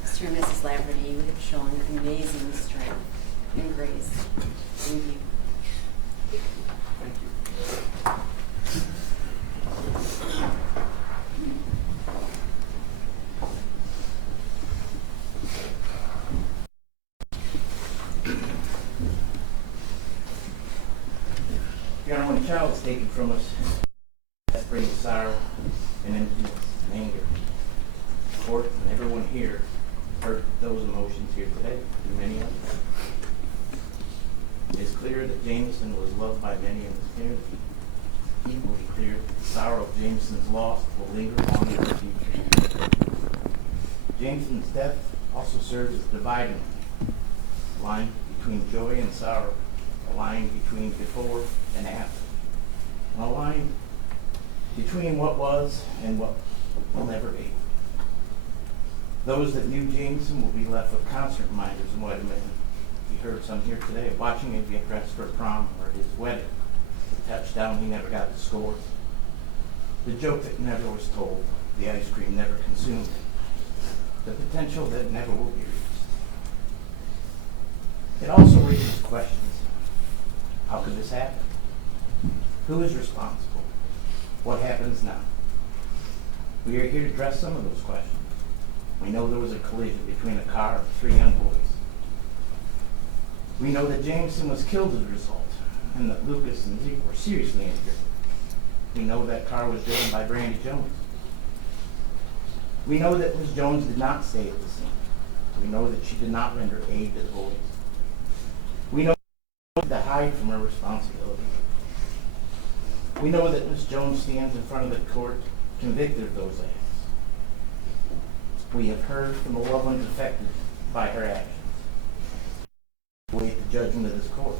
Mr. and Mrs. Lafferty, you have shown amazing strength and grace. Thank you. Thank you. Your Honor, when a child is taken from us, that brings sorrow and emptiness and anger. The court and everyone here heard those emotions here today, and many others. It is clear that Jameson was loved by many in this community. Equally clear, the sorrow of Jameson's loss will linger on in the future. Jameson's death also serves as a dividing line between joy and sorrow, a line between before and after, and a line between what was and what will never be. Those that knew Jameson will be left with constant reminders of what it meant. You heard some here today, watching him get dressed for prom or his wedding, the touchdown he never got to score, the joke that never was told, the ice cream never consumed, the potential that never will be reached. It also raises questions. How could this happen? Who is responsible? What happens now? We are here to address some of those questions. We know there was a collision between a car and 3 young boys. We know that Jameson was killed as a result, and that Lucas and Zeke were seriously injured. We know that car was driven by Brandy Jones. We know that Ms. Jones did not stay at the scene. We know that she did not render aid to the boys. We know to hide from her responsibility. We know that Ms. Jones stands in front of the court convicted of those acts. We have heard from the loved ones affected by her actions. We wait the judgment of this court.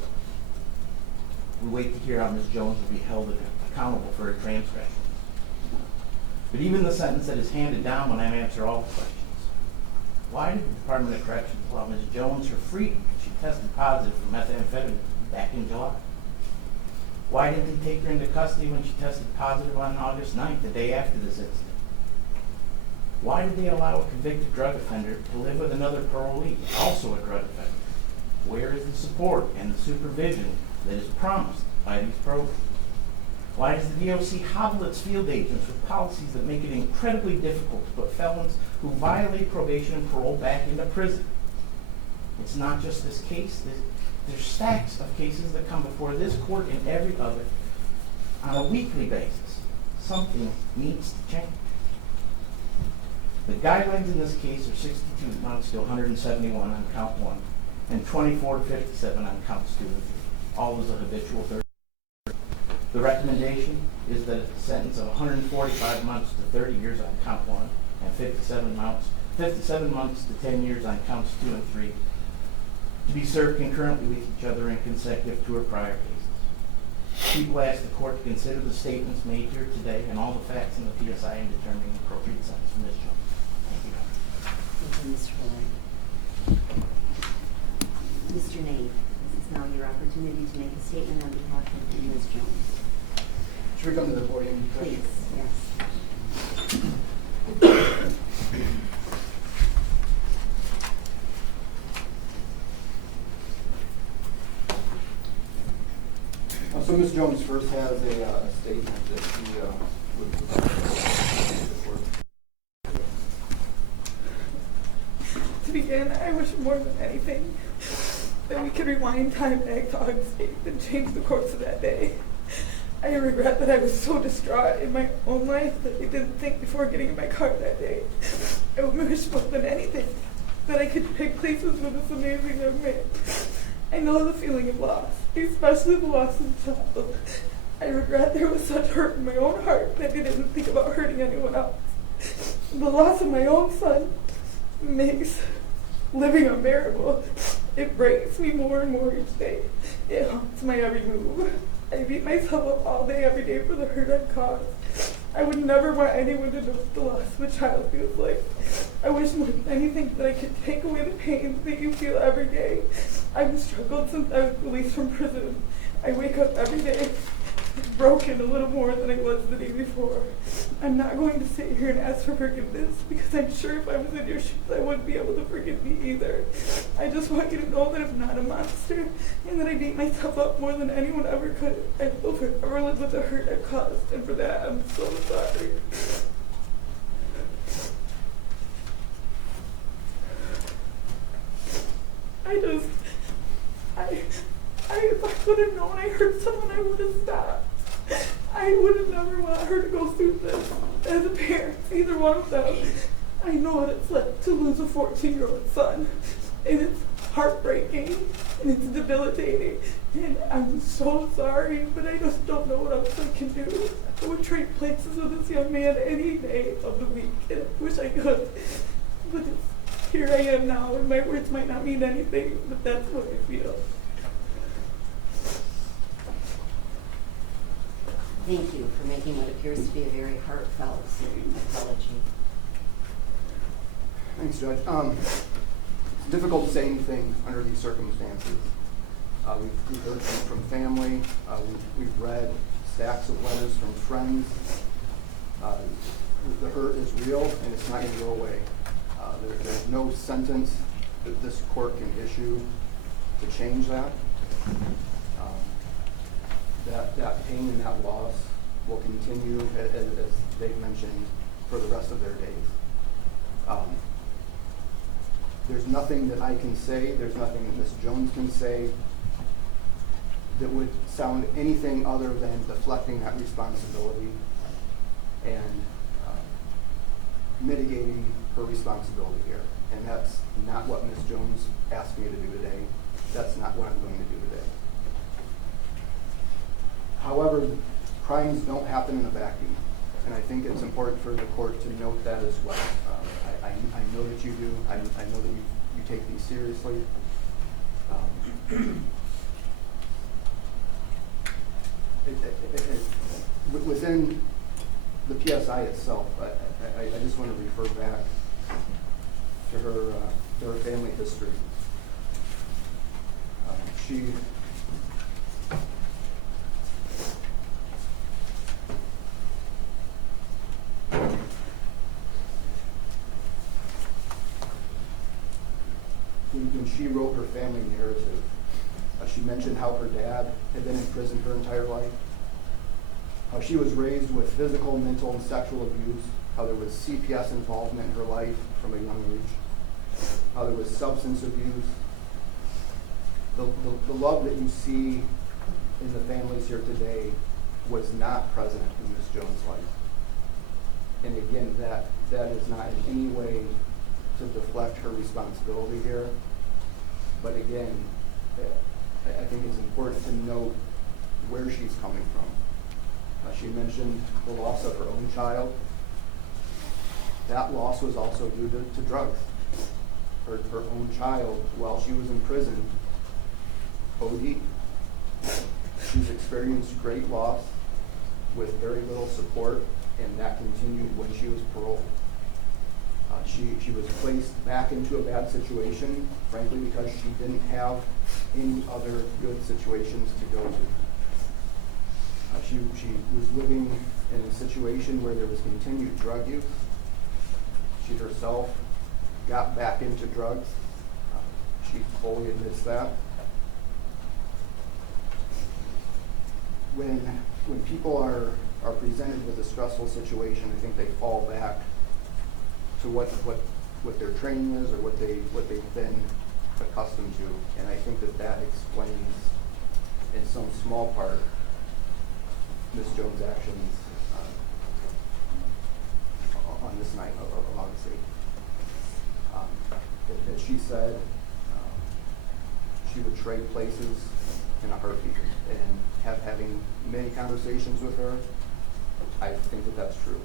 We wait to hear how Ms. Jones will be held accountable for her transgressions. But even the sentence that is handed down when I answer all the questions, why did the Department of Corrections allow Ms. Jones her freedom? She tested positive for methamphetamine back in July. Why didn't they take her into custody when she tested positive on August 9th, the day after this incident? Why did they allow a convicted drug offender to live with another parolee, also a drug offender? Where is the support and the supervision that is promised by these programs? Why does the DOC hobble its field agents with policies that make it incredibly difficult to put felons who violate probation and parole back into prison? It's not just this case. There's stacks of cases that come before this court and every other on a weekly basis. Something needs to change. The guidelines in this case are 62 months to 171 on count 1 and 24 to 57 on counts 2 and 3. All is a habitual 30. The recommendation is that a sentence of 145 months to 30 years on count 1 and 57 months to 10 years on counts 2 and 3 to be served concurrently with each other and consecutive to her prior cases. People ask the court to consider the statements made here today and all the facts in the PSI in determining the appropriate sentence for Ms. Jones. Thank you. Thank you, Mr. Fuller. Mr. Nave, this is now your opportunity to make a statement on behalf of Ms. Jones. Should we come to the podium? Please, yes. So Ms. Jones first has a statement that she would To begin, I wish more than anything that we could rewind time back to August 8th and change the course of that day. I regret that I was so distraught in my own life that I didn't think before getting in my car that day. I wish more than anything that I could pick places with this amazing young man. I know the feeling of loss, especially the loss of a child. I regret there was such hurt in my own heart that I didn't think about hurting anyone else. The loss of my own son makes living unbearable. It breaks me more and more each day. It haunts my every move. I beat myself up all day, every day for the hurt I've caused. I would never want anyone to know what the loss of a child feels like. I wish more than anything that I could take away the pain that you feel every day. I've struggled since I was released from prison. I wake up every day broken a little more than I was the day before. I'm not going to sit here and ask for forgiveness because I'm sure if I was in your shoes, I wouldn't be able to forgive me either. I just want you to know that I'm not a monster and that I beat myself up more than anyone ever could. I will forever live with the hurt I've caused, and for that, I'm so sorry. If I would have known I hurt someone, I would have stopped. I would have never wanted her to go through this as a parent, either one of them. I know what it's like to lose a 14-year-old son, and it's heartbreaking, and it's debilitating, and I'm so sorry, but I just don't know what else I can do. I would trade places with this young man any day of the week, and I wish I could, but here I am now, and my words might not mean anything, but that's what I feel. Thank you for making what appears to be a very heartfelt apology. Thanks, Judge. It's difficult to say anything under these circumstances. We've heard from family. We've read stacks of letters from friends. The hurt is real, and it's not going to go away. There's no sentence that this court can issue to change that. That pain and that loss will continue, as they've mentioned, for the rest of their days. There's nothing that I can say, there's nothing that Ms. Jones can say that would sound anything other than deflecting that responsibility and mitigating her responsibility here. And that's not what Ms. Jones asked me to do today. That's not what I'm going to do today. However, crimes don't happen in a vacuum, and I think it's important for the court to note that as well. I know that you do. I know that you take these seriously. Within the PSI itself, I just want to refer back to her family history. When she wrote her family narrative, she mentioned how her dad had been in prison her entire life, how she was raised with physical, mental, and sexual abuse, how there was CPS involvement in her life from a young age, how there was substance abuse. The love that you see in the families here today was not present in Ms. Jones' life. And again, that is not in any way to deflect her responsibility here. But again, I think it's important to note where she's coming from. She mentioned the loss of her own child. That loss was also due to drugs. Her own child, while she was in prison, OD'd. She's experienced great loss with very little support, and that continued when she was paroled. She was placed back into a bad situation, frankly, because she didn't have any other good situations to go to. She was living in a situation where there was continued drug use. She herself got back into drugs. She fully admits that. When people are presented with a stressful situation, I think they fall back to what their training is or what they've been accustomed to, and I think that explains in some small part Ms. Jones' actions on this night of August 8th. As she said, she would trade places in a heartbeat, and having many conversations with her, I think that that's true.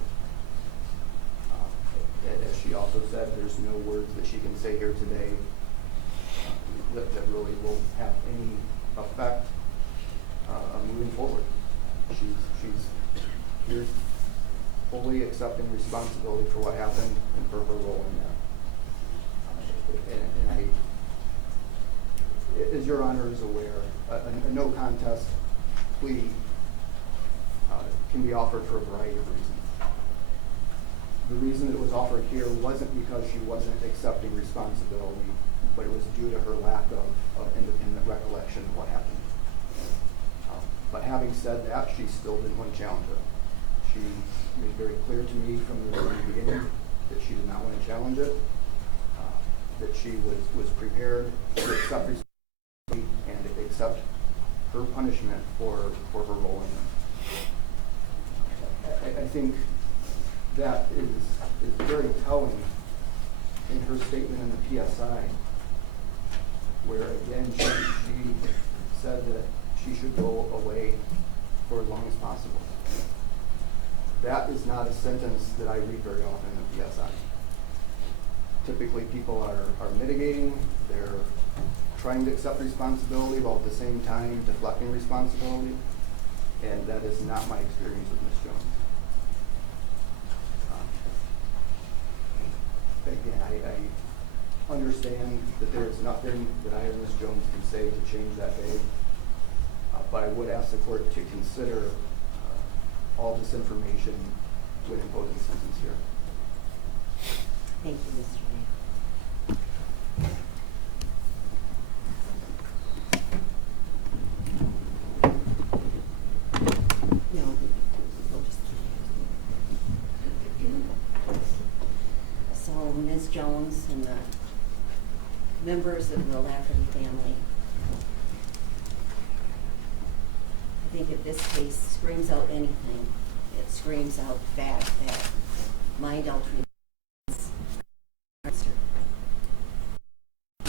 As she also said, there's no words that she can say here today that really will have any effect moving forward. She's here fully accepting responsibility for what happened and for her role in that. And as Your Honor is aware, a no contest plea can be offered for a variety of reasons. The reason it was offered here wasn't because she wasn't accepting responsibility, but it was due to her lack of independent recollection of what happened. But having said that, she still didn't want to challenge it. She made very clear to me from the very beginning that she did not want to challenge it, that she was prepared to accept responsibility and accept her punishment for her role in it. I think that is very telling in her statement in the PSI, where again she said that she should go away for as long as possible. That is not a sentence that I read very often in the PSI. Typically people are mitigating, they're trying to accept responsibility while at the same time deflecting responsibility, and that is not my experience with Ms. Jones. Again, I understand that there is nothing that I or Ms. Jones can say to change that day, but I would ask the court to consider all this information when imposing a sentence here. Thank you, Mr. Mayor. No, we'll just so Ms. Jones and the members of the Lafferty family, I think if this case screams out anything, it screams out that mind-altering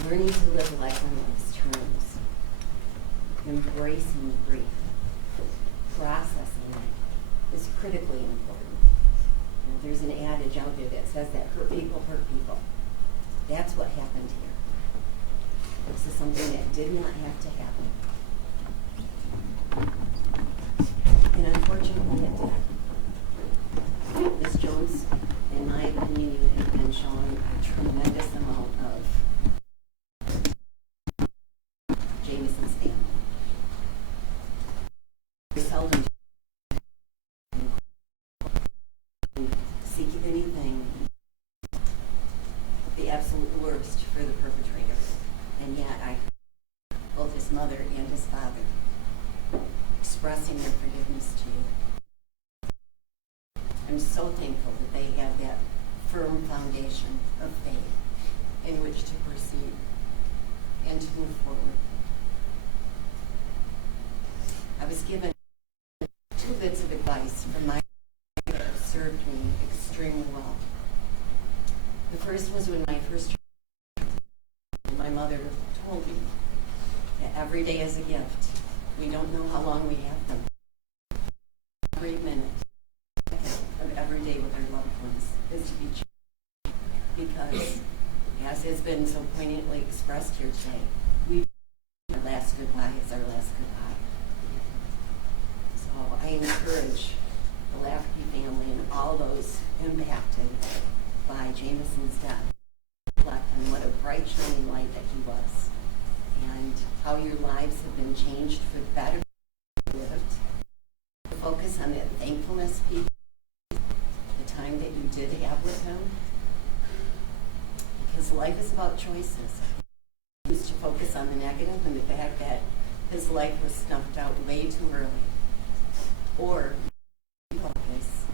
learning to live life on these terms, embracing grief, processing it, critically important. And there's an adage out there that says that hurt people hurt people. That's what happened here. This is something that did not have to happen. And unfortunately it did. Ms. Jones, in my opinion, you have been shown a tremendous amount of Jameson's family. We seldom seek anything the absolute worst for the perpetrator. And yet both his mother and his father expressing their forgiveness to you. I'm so thankful that they have that firm foundation of faith in which to proceed and to move forward. I was given 2 bits of advice from my that have served me extremely well. The first was when my first my mother told me that every day is a gift. We don't know how long we have them. Every minute of every day with our loved ones is to be cherished, because, as has been so poignantly expressed here today, our last goodbye is our last goodbye. So I encourage the Lafferty family and all those impacted by Jameson's death to reflect on what a bright, shining light that he was, and how your lives have been changed for the better lived. Focus on that thankfulness piece, the time that you did have with him, because life is about choices. Choose to focus on the negative and the fact that his life was snuffed out way too early, or focus,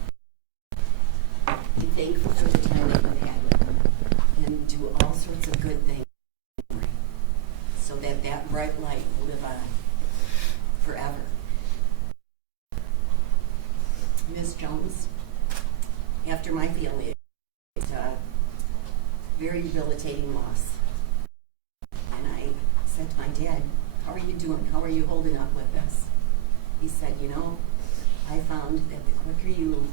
be thankful for the time that you had with him, and do all sorts of good things so that that bright light will live on forever. Ms. Jones, after my family, it's a very debilitating loss. And I said to my dad, "How are you doing? How are you holding up with this?" He said, "You know, I found that the quicker you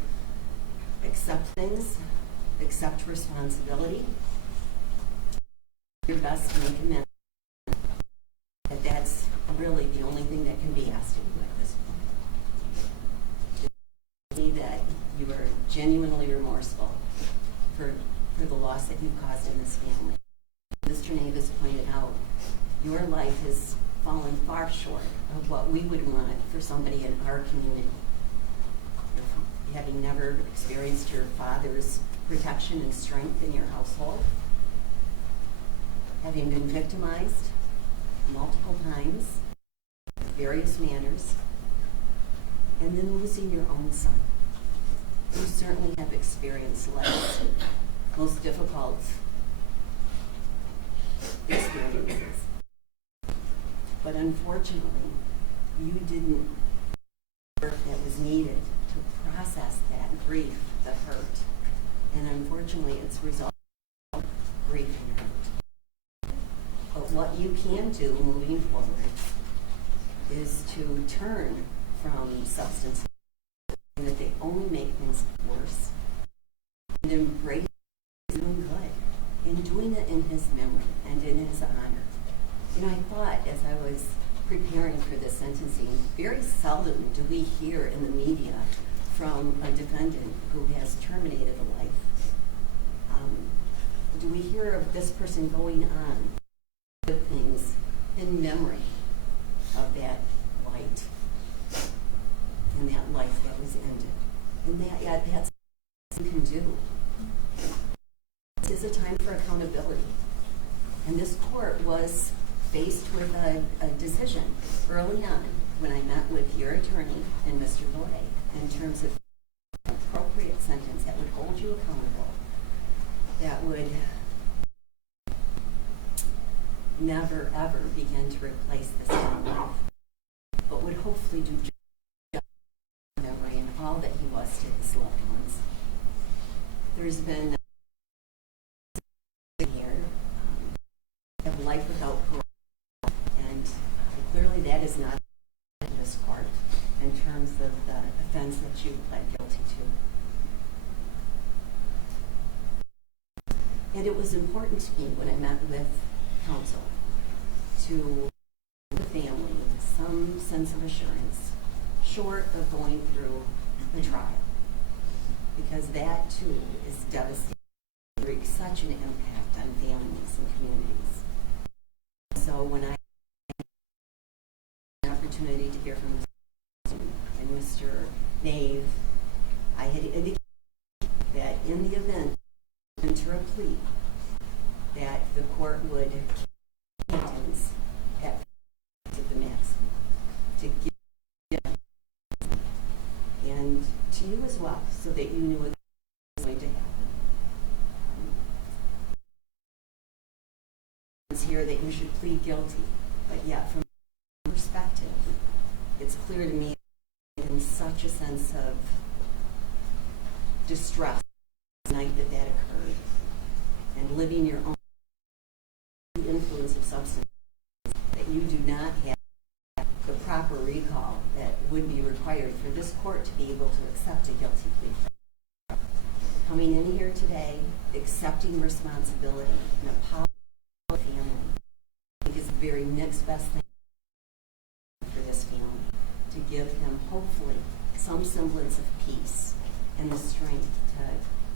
accept things, accept responsibility, your best to make amends, that's really the only thing that can be asked of you at this point. That you are genuinely remorseful for the loss that you've caused in this family. Mr. Navis pointed out, your life has fallen far short of what we would want for somebody in our community. Having never experienced your father's protection and strength in your household, having been victimized multiple times, various manners, and then losing your own son. You certainly have experienced life's most difficult experiences. But unfortunately, you didn't the work that was needed to process that grief, the hurt. And unfortunately, it's resulted in grief and hurt. But what you can do moving forward is to turn from substances that they only make things worse, and embrace doing good, and doing it in his memory and in his honor. You know, I thought as I was preparing for this sentencing, very seldom do we hear in the media from a defendant who has terminated a life. Do we hear of this person going on with things in memory of that light and that life that was ended? And that's what you can do. This is a time for accountability. And this court was faced with a decision early on when I met with your attorney and Mr. Valet in terms of an appropriate sentence that would hold you accountable, that would never ever begin to replace this kind of life, but would hopefully do just memory and all that he was to his loved ones. There's been here of life without parole, and clearly that is not in this court. in terms of the offense that you pled guilty to. And it was important to me when I met with counsel to give the family some sense of assurance, short of going through the trial, because that too is devastating. It wreaks such an impact on families and communities. So when I had an opportunity to hear from and Mr. Nave, I had indicated that in the event of enter a plea, that the court would sentence at the maximum to give, and to you as well, so that you knew what was going to happen. It's here that you should plead guilty, but yet from my perspective, it's clear to me in such a sense of distress the night that that occurred, and living your own influence of substance, that you do not have the proper recall that would be required for this court to be able to accept a guilty plea. Coming in here today, accepting responsibility and apologizing to the family, I think is the very next best thing for this family, to give him hopefully some semblance of peace and the strength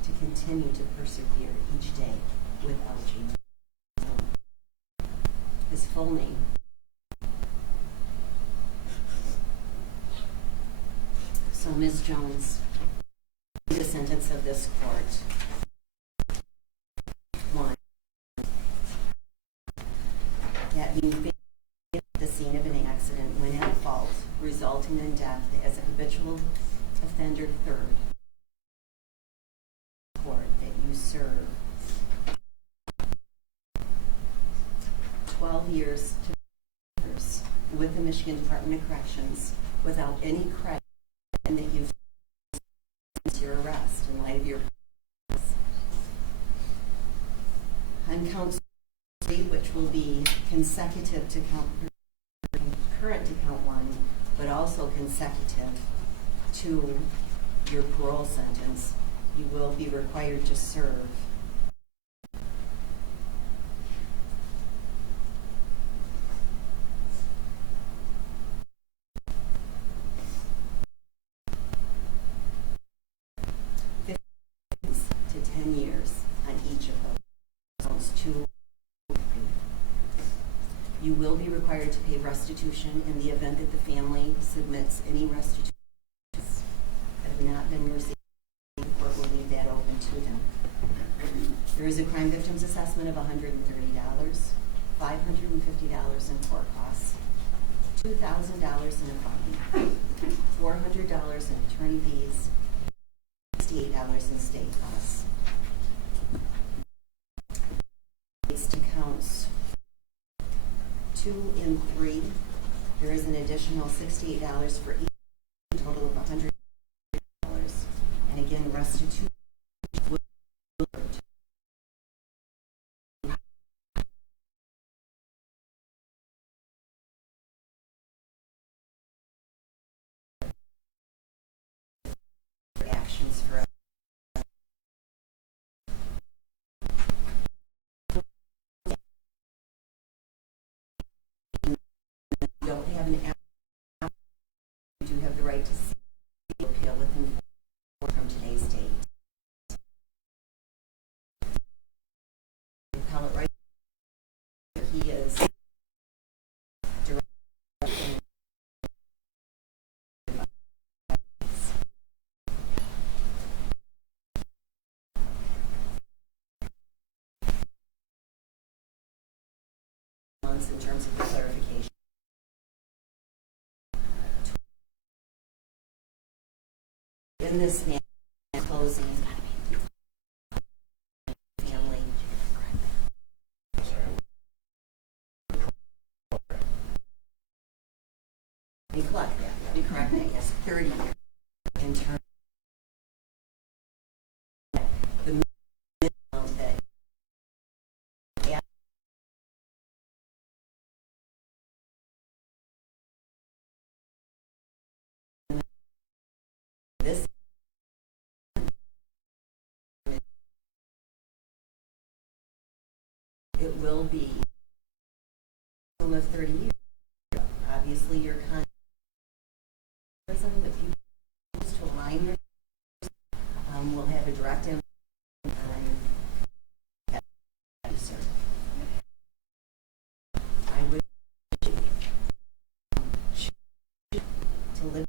to continue to persevere each day without you. His full name. So, Ms. Jones, the sentence of this court: 1, that being found at the scene of an accident when at fault, resulting in death as a habitual offender. 3rd, court that you serve 12 years to years with the Michigan Department of Corrections without any credit, and that you've since your arrest in light of your on count 3, which will be consecutive to concurrent to count 1, but also consecutive to your parole sentence. You will be required to serve 10 years on each of those 2. You will be required to pay restitution in the event that the family submits any restitution that have not been received. The court will leave that open to them. There is a crime victims assessment of $130, $550 in court costs, $2,000 in a fine, $400 in attorney fees, $68 in state costs. It's to counts 2 and 3. There is an additional $68 for each, a total of $100. And again, restitution will actions for you don't have an app, you do have the right to appeal within 4 from today's date. The appellate right, he is directing in terms of the clarification. In this man closing family. Be correct that. Be correct that. Yes, 30 years in terms. it will be of 30 years. Obviously, your prison, if you choose to align your will have a direct impact on you, sir. I would to live